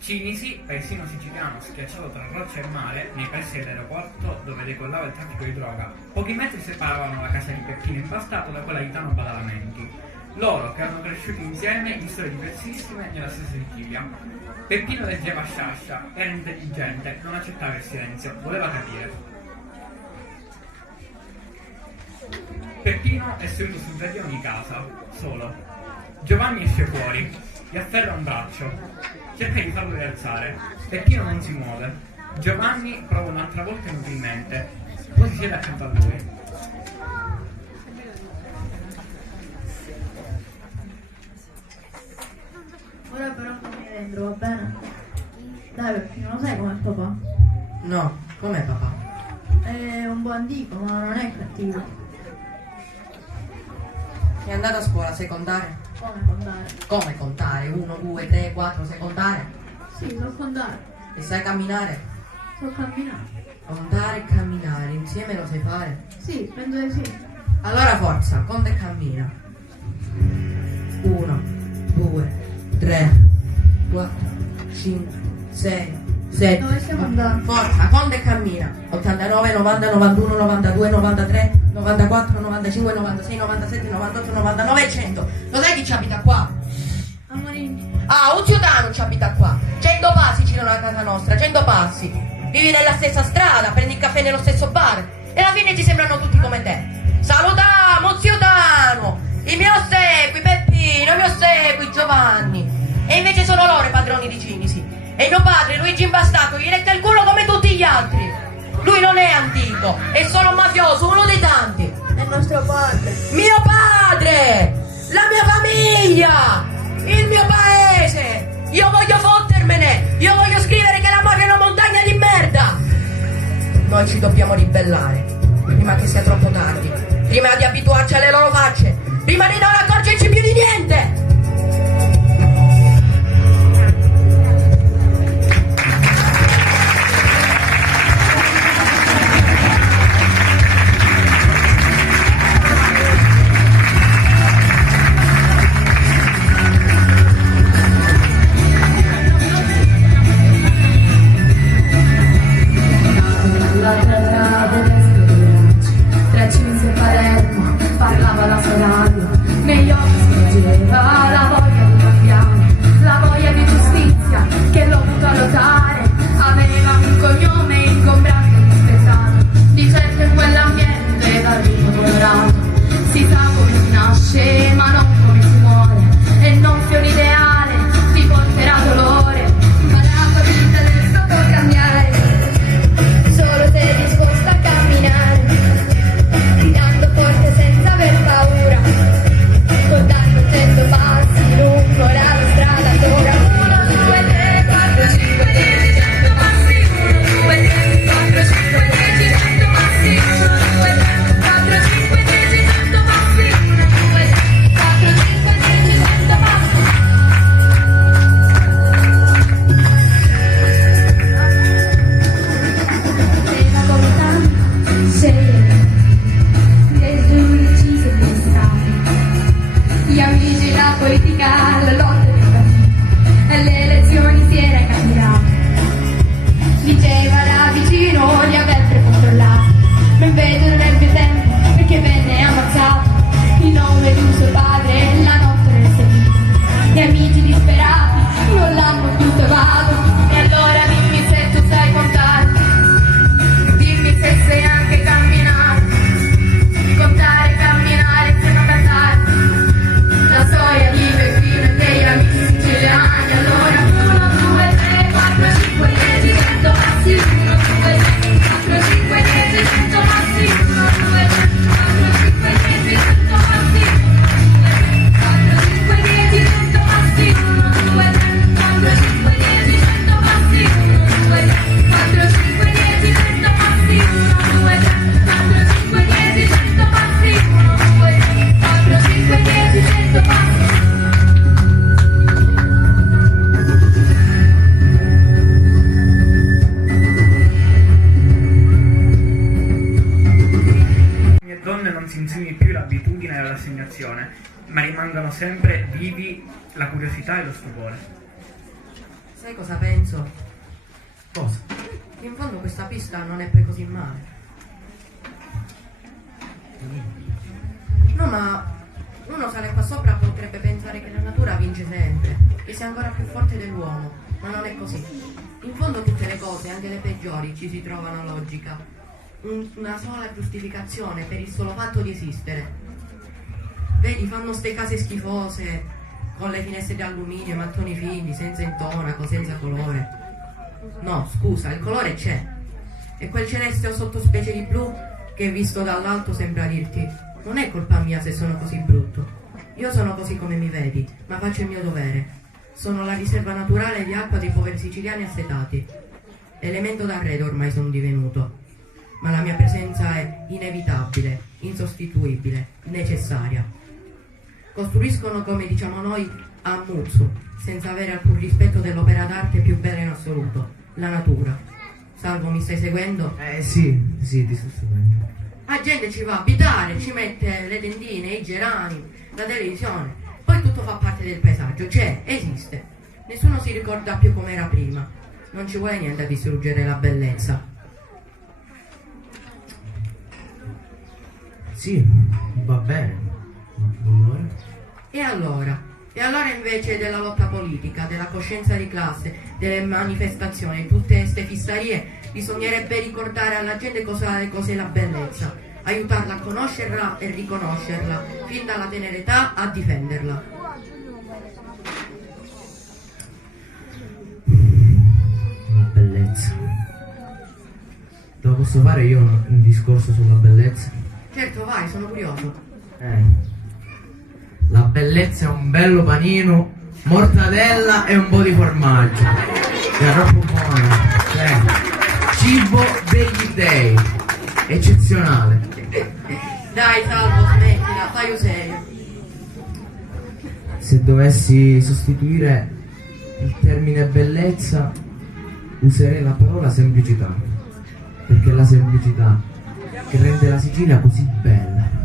Cinisi, paesino siciliano schiacciato tra roccia e mare, nei pressi dell'aeroporto dove decollava il traffico di droga, pochi metri separavano la casa di Peppino Impastato da quella di Tano Badalamenti. Loro, che erano cresciuti insieme in storie diversissime nella stessa Sicilia. Peppino leggeva a Sciascia, era intelligente, non accettava il silenzio, voleva capire. Peppino è seduto sul giardino di casa, solo. Giovanni esce fuori, gli afferra un braccio, cerca di farlo rialzare. Peppino non si muove. Giovanni prova un'altra volta inutilmente, poi si siede accanto a lui. Ora però fammi dentro, va bene? Dai Peppino, lo sai com'è papà? No, com'è papà? È un po' antico, ma non è cattivo. È andata a scuola, sai contare? Come contare? Come contare? 1, 2, 3, 4, sai contare? Sì, so contare. E sai camminare? So camminare. Contare e camminare, insieme lo sai fare? Sì, penso di sì. Allora forza, conta e cammina. 1, 2, 3, 4, 5, 6, 7. Dove stiamo andando? Forza, conta e cammina. 89, 90, 91, 92, 93, 94, 95, 96, 97, 98, 99 e 100. Lo sai chi ci abita qua? Amorini. Ah, un ciudano ci abita qua. 100 passi ci sono a casa nostra, 100 passi. Vivi nella stessa strada, prendi il caffè nello stesso bar e alla fine ci sembrano tutti come te. Salutiamo, ciudano! I miei ossequi, Peppino, i miei ossequi, Giovanni. E invece sono loro i padroni di Cinisi. E il mio padre, Luigi Impastato, gli resta il culo come tutti gli altri. Lui non è antico, è solo un mafioso, uno dei tanti. È nostro padre. Mio padre! La mia famiglia! Il mio paese! Io voglio fottermene! Io voglio scrivere che la mafia è una montagna di merda! Noi ci dobbiamo ribellare, prima che sia troppo tardi. Prima di abituarci alle loro facce, prima di non accorgerci più di niente! ma rimangono sempre vivi la curiosità e lo stupore. Sai cosa penso? Cosa? In fondo questa pista non è poi così male. No, ma uno sale qua sopra potrebbe pensare che la natura vince sempre, che sia ancora più forte dell'uomo, ma non è così. In fondo tutte le cose, anche le peggiori, ci si trovano logica. Una sola giustificazione per il solo fatto di esistere. Vedi, fanno ste case schifose, con le finestre di alluminio, i mattoni finti, senza intonaco, senza colore. No, scusa, il colore c'è. E quel celeste o sottospecie di blu che visto dall'alto sembra dirti: non è colpa mia se sono così brutto. Io sono così come mi vedi, ma faccio il mio dovere. Sono la riserva naturale di acqua dei poveri siciliani assetati. Elemento d'arredo ormai sono divenuto. Ma la mia presenza è inevitabile, insostituibile, necessaria. Costruiscono, come diciamo noi, a muzzu, senza avere alcun rispetto dell'opera d'arte più bella in assoluto, la natura. Salvo, mi stai seguendo? Sì, ti sto seguendo. La gente ci va a abitare, ci mette le tendine, i gerani, la televisione, poi tutto fa parte del paesaggio, c'è, esiste. Nessuno si ricorda più com'era prima. Non ci vuole niente a distruggere la bellezza. Sì, va bene. Ma E allora? E allora invece della lotta politica, della coscienza di classe, delle manifestazioni, tutte queste fissarie, bisognerebbe ricordare alla gente cos'è la bellezza, aiutarla a conoscerla e riconoscerla, fin dalla tenera età a difenderla. La bellezza. Lo posso fare io un discorso sulla bellezza? Certo, vai, sono curioso. La bellezza è un bello panino, mortadella e un po' di formaggio. È troppo buono. Cibo degli dei. Eccezionale. Dai, Salvo, smettila, fai un serio. Se dovessi sostituire il termine bellezza, userei la parola semplicità. Perché è la semplicità che rende la Sicilia così bella.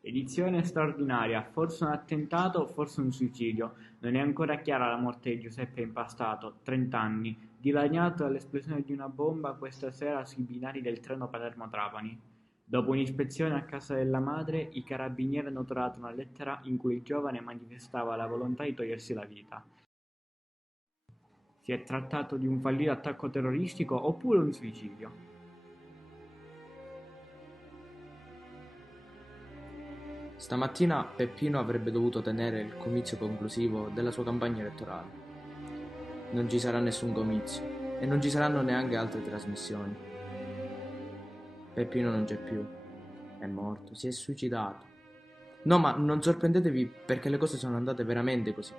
Edizione straordinaria, forse un attentato, forse un suicidio. Non è ancora chiara la morte di Giuseppe Impastato, 30 anni, dilaniato dall'esplosione di una bomba questa sera sui binari del treno Palermo-Trapani. Dopo un'ispezione a casa della madre, i carabinieri hanno trovato una lettera in cui il giovane manifestava la volontà di togliersi la vita. Si è trattato di un fallito attacco terroristico oppure un suicidio? Stamattina Peppino avrebbe dovuto tenere il comizio conclusivo della sua campagna elettorale. Non ci sarà nessun comizio e non ci saranno neanche altre trasmissioni. Peppino non c'è più, è morto, si è suicidato. No, ma non sorprendetevi perché le cose sono andate veramente così.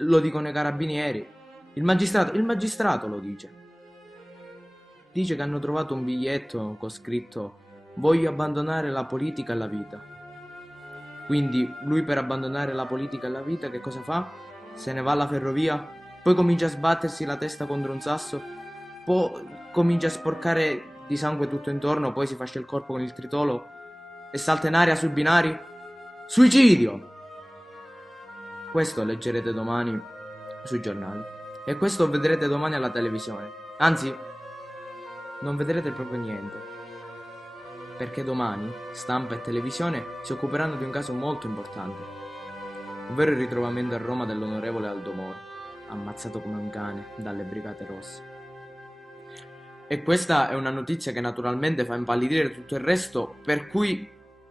Lo dicono i carabinieri, il magistrato lo dice. Dice che hanno trovato un biglietto con scritto «Voglio abbandonare la politica e la vita». Quindi lui per abbandonare la politica e la vita che cosa fa? Se ne va alla ferrovia, poi comincia a sbattersi la testa contro un sasso, poi comincia a sporcare di sangue tutto intorno, poi si fascia il corpo con il tritolo e salta in aria sui binari. Suicidio! Questo leggerete domani sui giornali e questo vedrete domani alla televisione. Anzi, non vedrete proprio niente. Perché domani stampa e televisione si occuperanno di un caso molto importante, ovvero il ritrovamento a Roma dell'onorevole Aldo Moro, ammazzato come un cane dalle Brigate Rosse. E questa è una notizia che naturalmente fa impallidire tutto il resto, per cui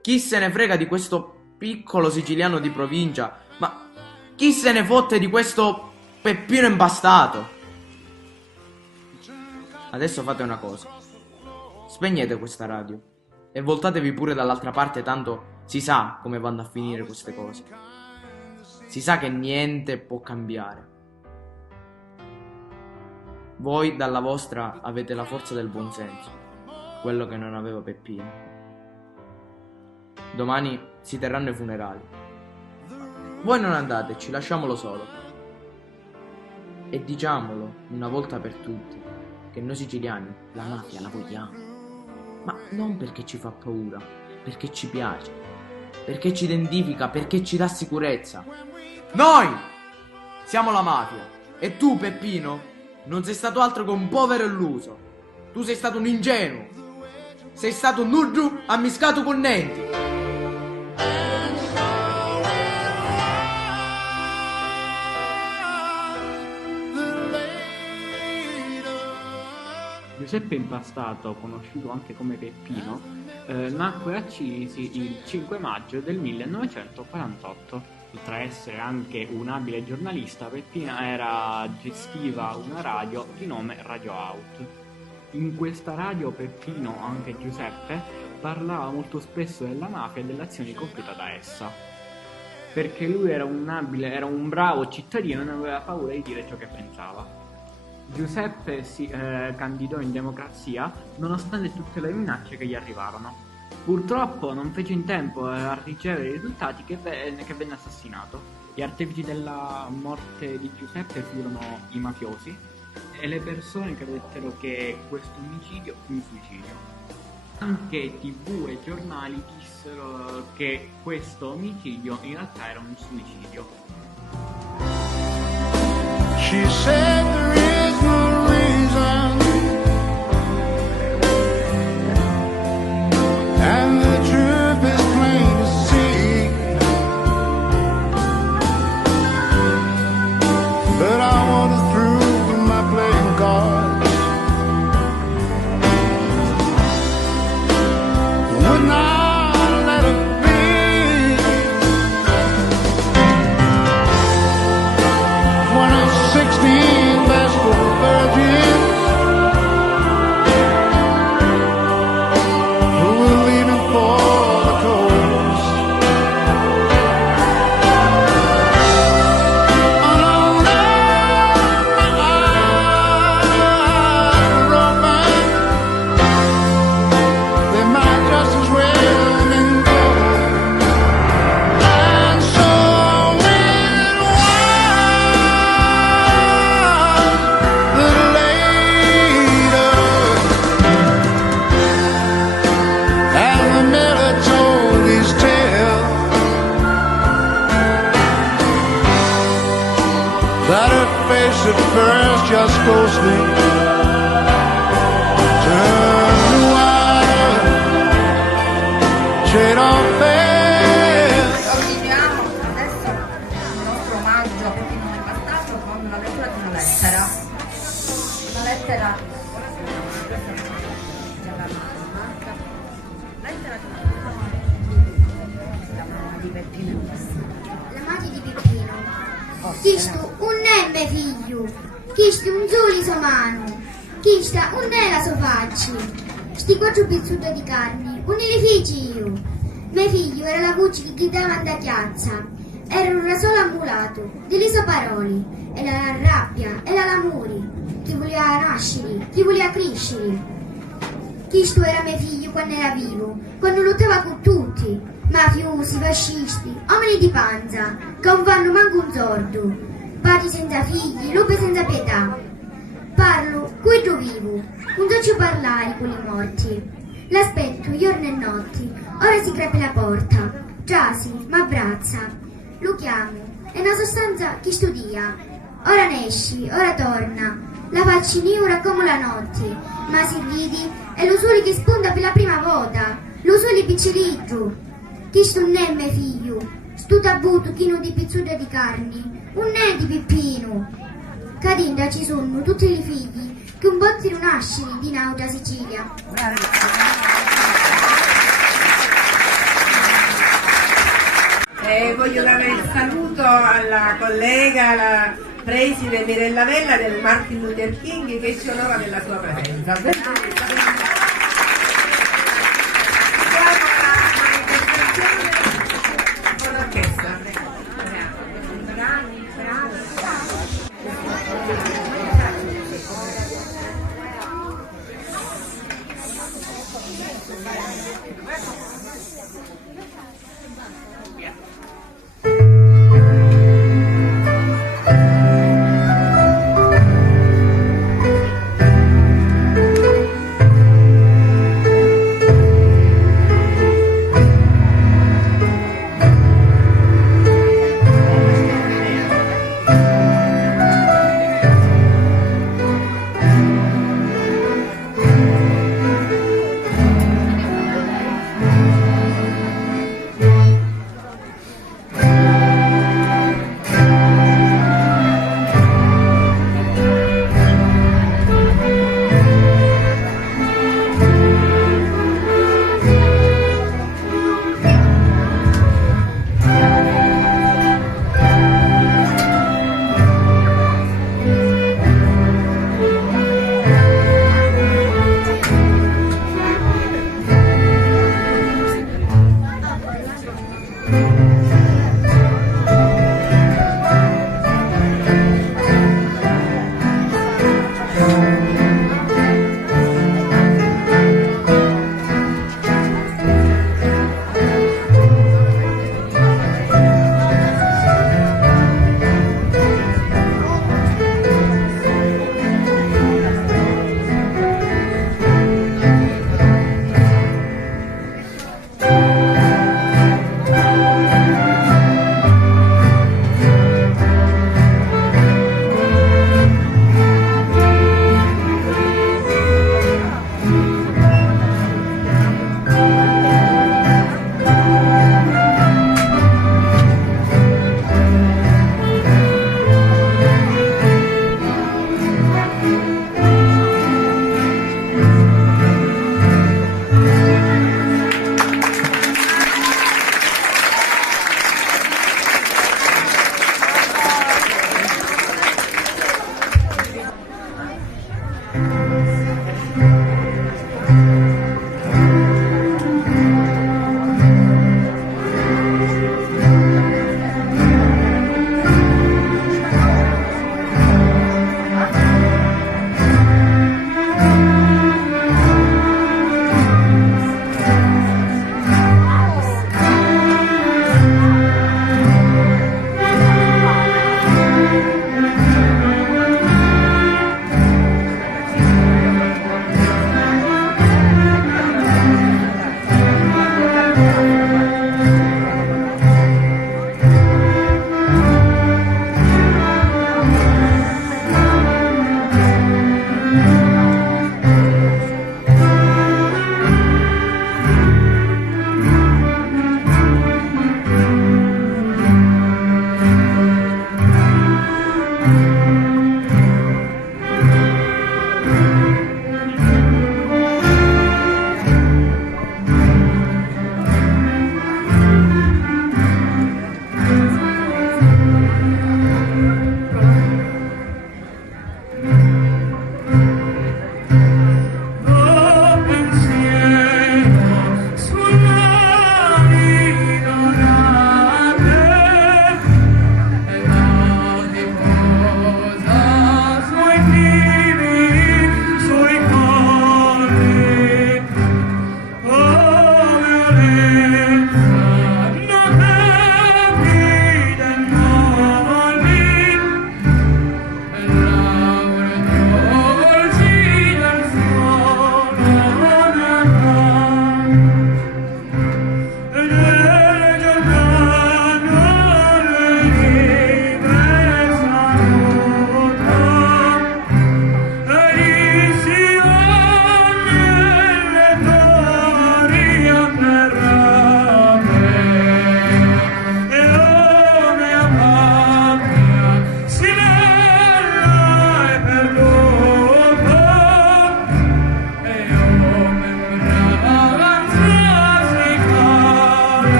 chi se ne frega di questo piccolo siciliano di provincia, ma chi se ne fotte di questo Peppino Impastato? Adesso fate una cosa. spegnete questa radio e voltatevi pure dall'altra parte, tanto si sa come vanno a finire queste cose. Si sa che niente può cambiare. Voi dalla vostra avete la forza del buonsenso, quello che non aveva Peppino. Domani si terranno i funerali. Voi non andateci, lasciamolo solo. E diciamolo una volta per tutte che noi siciliani la mafia la vogliamo, ma non perché ci fa paura, perché ci piace, perché ci identifica, perché ci dà sicurezza. Noi siamo la mafia e tu, Peppino, non sei stato altro che un povero illuso. Tu sei stato un ingenuo, sei stato un nudru ammiscato con nenti. Giuseppe Impastato, conosciuto anche come Peppino, nacque a Cinisi il 5 maggio del 1948. Oltre a essere anche un abile giornalista, Peppino gestiva una radio di nome Radio Out. In questa radio Peppino, anche Giuseppe, parlava molto spesso della mafia e delle azioni compiute da essa. Perché lui era un bravo cittadino e non aveva paura di dire ciò che pensava. Giuseppe si candidò in democrazia nonostante tutte le minacce che gli arrivarono. Purtroppo non fece in tempo a ricevere i risultati che venne assassinato. Gli artefici della morte di Giuseppe furono i mafiosi e le persone credettero che questo omicidio fu un suicidio. Anche TV e giornali dissero che questo omicidio in realtà era un suicidio. She said there is no reason, and the truth is plain to see, but I wanted through with my playing cards, would not let it be. 16 bashful virgins who were leaving for the coast. And I'll let my eyes open. They might just as well been gold. And so that her face at first just ghostly turned white, shade of face. Continuiamo adesso il nostro omaggio a Peppino Impastato con la lettura di una lettera. Una lettera di Peppino Impastato. La madre di Peppino. Chisto un nemme figlio, chisto un solo mano, chista un nella so facci, sti 4 pizzutte di carne, un li feci io. Mio figlio era la voce che gridava da chiazza, era un solo ambulato, di le sue parole, era la rabbia, era l'amore, chi voleva nascere, chi voleva crescere. Chisto era mio figlio quando era vivo, quando lottava con tutti. Mafiosi, fascisti, uomini di panza, che non fanno manco un sordo, padri senza figli, lupi senza pietà. Parlo, quando vivo, non so parlare con i morti. L'aspetto giorno e notti, ora si crepe la porta, giasi, m'abbraccia, lo chiamo, è una sostanza che studia. Ora ne esci, ora torna, la faccia nera come la notte, ma si ridi è lo sole che spunta per la prima volta, lo sole picciriggio. Questo non è mio figlio, sto tabuto chino di pizzuta di carne, un è di Peppino. Cadinda ci sono tutti i figli che un bottino nascere di Nauta Sicilia. Voglio dare il saluto alla collega, la preside Mirella Vella del Martin Luther King che ci onora della sua presenza.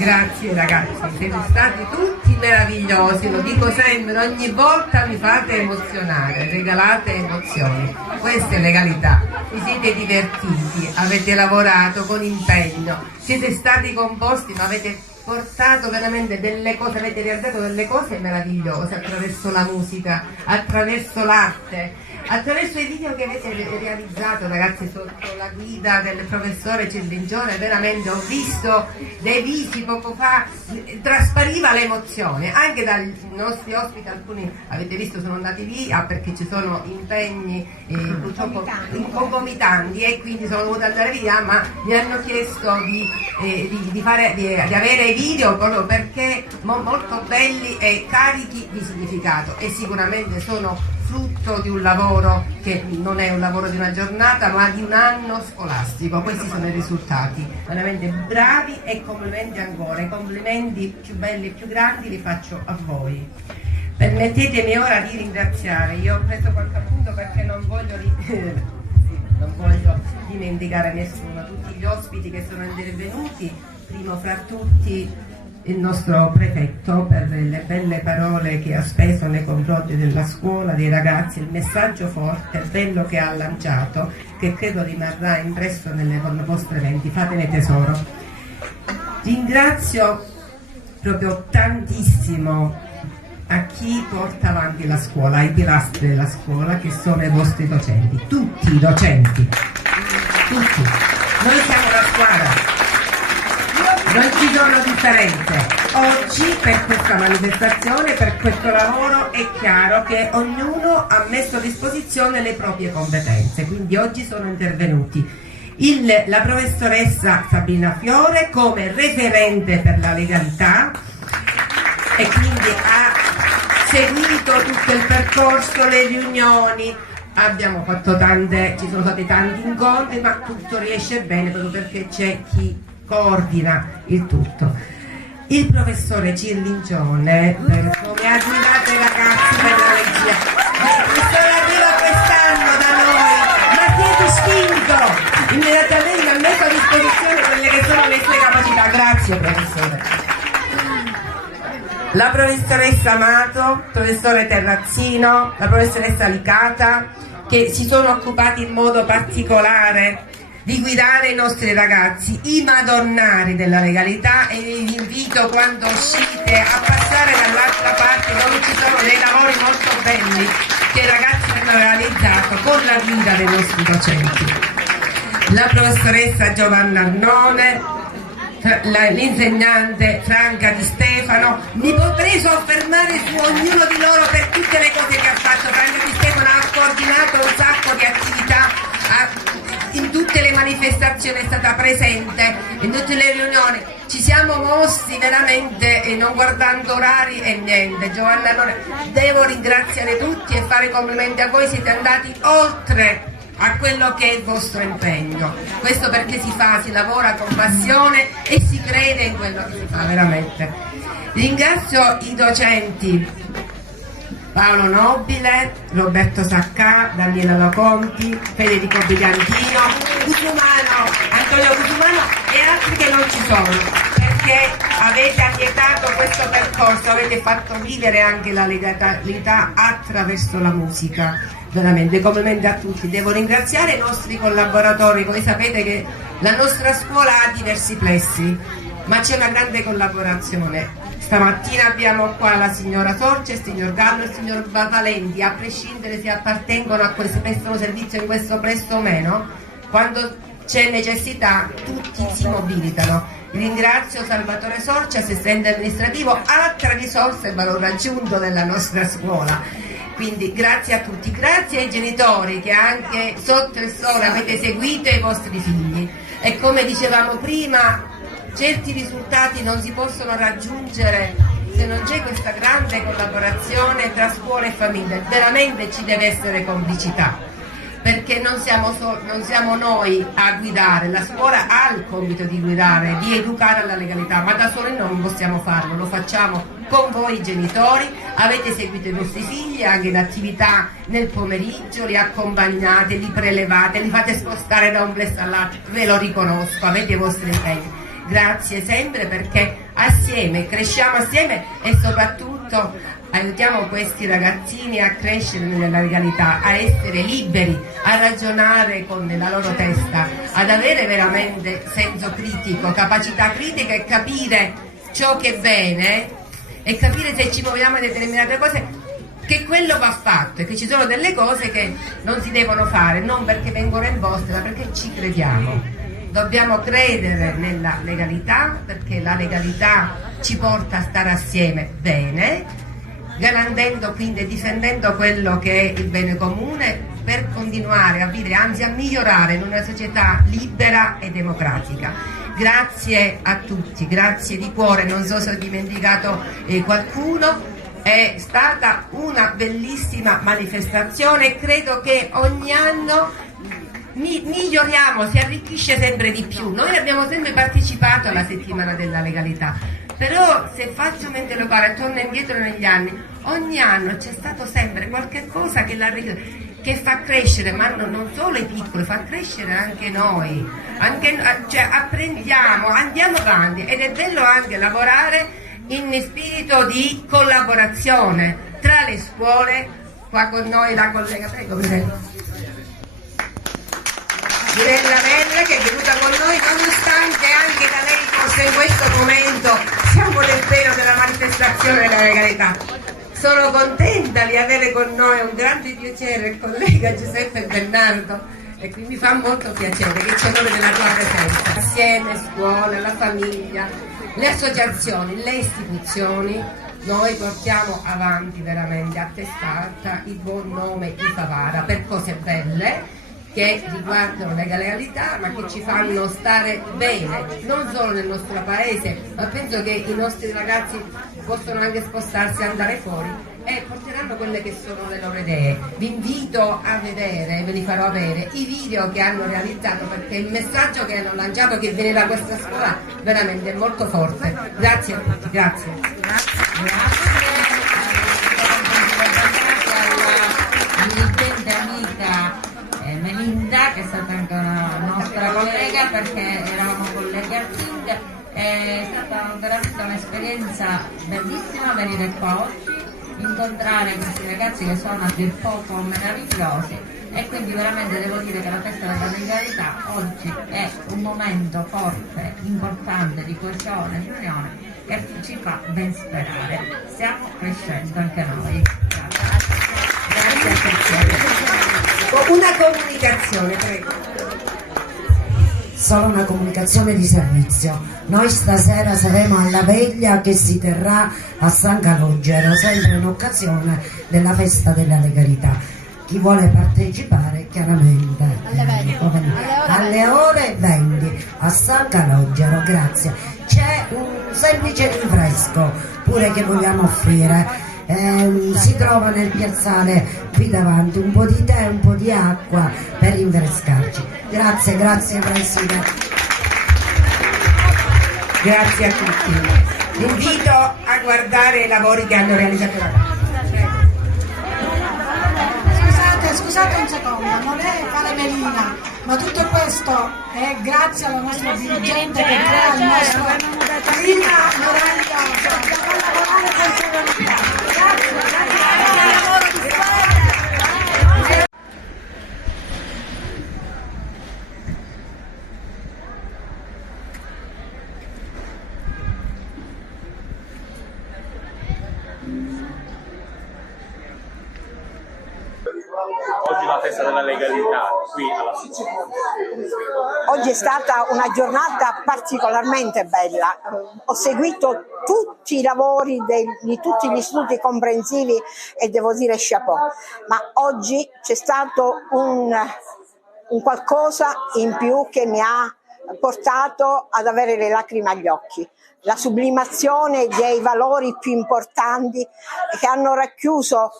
Grazie ragazzi, siete stati tutti meravigliosi, lo dico sempre, ogni volta mi fate emozionare, regalate emozioni, questa è legalità, vi siete divertiti, avete lavorato con impegno, siete stati composti ma avete portato veramente delle cose, avete realizzato delle cose meravigliose attraverso la musica, attraverso l'arte, attraverso i video che avete realizzato ragazzi sotto la guida del professore Cirlincione. Veramente ho visto dei visi poco fa, traspariva l'emozione anche dai nostri ospiti, alcuni avete visto sono andati via perché ci sono impegni purtroppo concomitanti e quindi sono dovuta andare via, ma mi hanno chiesto di avere i video proprio perché molto belli e carichi di significato e sicuramente sono frutto di un lavoro che non è un lavoro di una giornata ma di un anno scolastico. Questi sono i risultati, veramente bravi e complimenti ancora, i complimenti più belli e più grandi li faccio a voi. Permettetemi ora di ringraziare, io ho preso qualche appunto perché non voglio dimenticare nessuno, tutti gli ospiti che sono intervenuti, primo fra tutti il nostro prefetto per le belle parole che ha speso nei confronti della scuola, dei ragazzi, il messaggio forte, bello che ha lanciato, che credo rimarrà impresso nelle vostre menti, fatene tesoro. Ringrazio proprio tantissimo a chi porta avanti la scuola, ai pilastri della scuola che sono i vostri docenti, tutti i docenti, tutti. Noi siamo una squadra. Non ci sono differenze. Oggi per questa manifestazione, per questo lavoro è chiaro che ognuno ha messo a disposizione le proprie competenze, quindi oggi sono intervenuti la professoressa Sabrina Fiore come referente per la legalità e quindi ha seguito tutto il percorso, le riunioni, abbiamo fatto ci sono stati tanti incontri, ma tutto riesce bene proprio perché c'è chi coordina il tutto. Il professore Cirlincione per come ha guidato i ragazzi per la regia. Il professore arriva quest'anno da noi, ma siete spinto immediatamente, ha messo a disposizione quelle che sono le sue capacità. Grazie professore. La professoressa Amato, il professore Terrazzino, la professoressa Licata, che si sono occupati in modo particolare di guidare i nostri ragazzi, i madonnari della legalità, e vi invito quando uscite a passare dall'altra parte dove ci sono dei lavori molto belli che i ragazzi hanno realizzato con la guida dei nostri docenti. La professoressa Giovanna Arnone, l'insegnante Franca Di Stefano, mi potrei soffermare su ognuno di loro per tutte le cose che ha fatto. Franca Di Stefano ha coordinato un sacco di attività, in tutte le manifestazioni è stata presente, in tutte le riunioni, ci siamo mossi veramente non guardando orari e niente. Giovanna, devo ringraziare tutti e fare complimenti a voi, siete andati oltre a quello che è il vostro impegno, questo perché si lavora con passione e si crede in quello che si fa veramente. Ringrazio i docenti Paolo Nobile, Roberto Saccà, Daniela Loconti, Federico Brigantino, Antonio Cusumano e altri che non ci sono, perché avete allietato questo percorso, avete fatto vivere anche la legalità attraverso la musica. Veramente, complimenti a tutti. Devo ringraziare i nostri collaboratori. Voi sapete che la nostra scuola ha diversi plessi, ma c'è una grande collaborazione. Stamattina abbiamo qua la signora Sorge, il signor Gallo e il signor Valenti, a prescindere se appartengono a se prestano servizio in questo plesso o meno, quando c'è necessità tutti si mobilitano. Ringrazio Salvatore Sorge, assistente amministrativo, altra risorsa e valore aggiunto della nostra scuola. Quindi grazie a tutti, grazie ai genitori che anche sotto il sole avete seguito i vostri figli, e come dicevamo prima, certi risultati non si possono raggiungere se non c'è questa grande collaborazione tra scuola e famiglia. Veramente ci deve essere complicità, perché non siamo noi a guidare, la scuola ha il compito di guidare, di educare alla legalità, ma da soli non possiamo farlo, lo facciamo con voi genitori. Avete seguito i vostri figli anche in attività nel pomeriggio, li accompagnate, li prelevate, li fate spostare da un plesso all'altro, ve lo riconosco, avete i vostri impegni. Grazie sempre, perché assieme cresciamo assieme e soprattutto aiutiamo questi ragazzini a crescere nella legalità, a essere liberi, a ragionare con la loro testa, ad avere veramente senso critico, capacità critica e capire ciò che è bene e capire se ci muoviamo in determinate cose, che quello va fatto e che ci sono delle cose che non si devono fare, non perché vengono imposte, ma perché ci crediamo. Dobbiamo credere nella legalità, perché la legalità ci porta a stare assieme bene, garantendo quindi e difendendo quello che è il bene comune, per continuare a vivere, anzi a migliorare in una società libera e democratica. Grazie a tutti, grazie di cuore, non so se ho dimenticato qualcuno. È stata una bellissima manifestazione e credo che ogni anno miglioriamo, si arricchisce sempre di più. Noi abbiamo sempre partecipato alla settimana della legalità, però se faccio mente locale e torno indietro negli anni, ogni anno c'è stato sempre qualche cosa che fa crescere, ma non solo i piccoli, fa crescere anche noi, cioè apprendiamo, andiamo avanti, ed è bello anche lavorare in spirito di collaborazione tra le scuole. Qua con noi la collega, prego, Mirella Melle, che è venuta con noi, nonostante anche da lei forse in questo momento siamo nel pieno della manifestazione della legalità. Sono contenta di avere con noi un grande piacere il collega Giuseppe Bernardo, e quindi mi fa molto piacere che ci onore della tua presenza. Assieme, scuola, la famiglia, le associazioni, le istituzioni, noi portiamo avanti veramente a testa alta il buon nome di Favara per cose belle che riguardano la legalità, ma che ci fanno stare bene, non solo nel nostro paese, ma penso che i nostri ragazzi possono anche spostarsi e andare fuori e porteranno quelle che sono le loro idee. Vi invito a vedere, ve li farò avere, i video che hanno realizzato, perché il messaggio che hanno lanciato, che viene da questa scuola, veramente è molto forte. Grazie a tutti, grazie. Dirigente amica Melinda, che è stata anche una nostra collega, perché eravamo colleghi al King. È stata veramente un'esperienza bellissima venire qua oggi, incontrare questi ragazzi che sono a dir poco meravigliosi, e quindi veramente devo dire che la festa della legalità oggi è un momento forte, importante di coesione, di unione, che ci fa ben sperare. Stiamo crescendo anche noi. Grazie a tutti. Una comunicazione, prego. Solo una comunicazione di servizio. Noi stasera saremo alla veglia che si terrà a San Calogero, sempre in occasione della festa della legalità. Chi vuole partecipare chiaramente alle ore 20 a San Calogero, grazie. C'è un semplice rinfresco pure che vogliamo offrire. Si trova nel piazzale qui davanti un po' di tè, un po' di acqua per rinfrescarci. Grazie, grazie Presidente. Grazie a tutti. Invito a guardare i lavori che hanno realizzato la scusate un secondo, non è fare melina, ma tutto questo è grazie alla nostra dirigente che crea il nostro clima meraviglioso. Dobbiamo lavorare con serenità. Grazie. Oggi la festa della legalità qui alla Sicilia. Oggi è stata una giornata particolarmente bella, ho seguito tutti i lavori di tutti gli istituti comprensivi e devo dire chapeau, ma oggi c'è stato un qualcosa in più che mi ha portato ad avere le lacrime agli occhi. La sublimazione dei valori più importanti che hanno racchiuso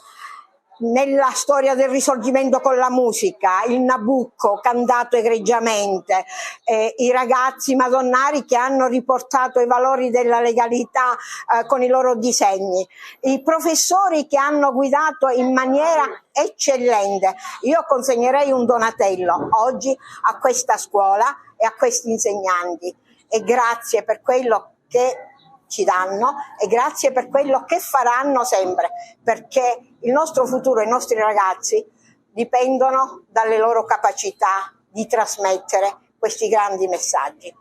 nella storia del risorgimento con la musica, il Nabucco cantato egregiamente, i ragazzi madonnari che hanno riportato i valori della legalità con i loro disegni, i professori che hanno guidato in maniera eccellente. Io consegnerei un Donatello oggi a questa scuola e a questi insegnanti e grazie per quello che ci danno e grazie per quello che faranno sempre, perché il nostro futuro e i nostri ragazzi dipendono dalle loro capacità di trasmettere questi grandi messaggi.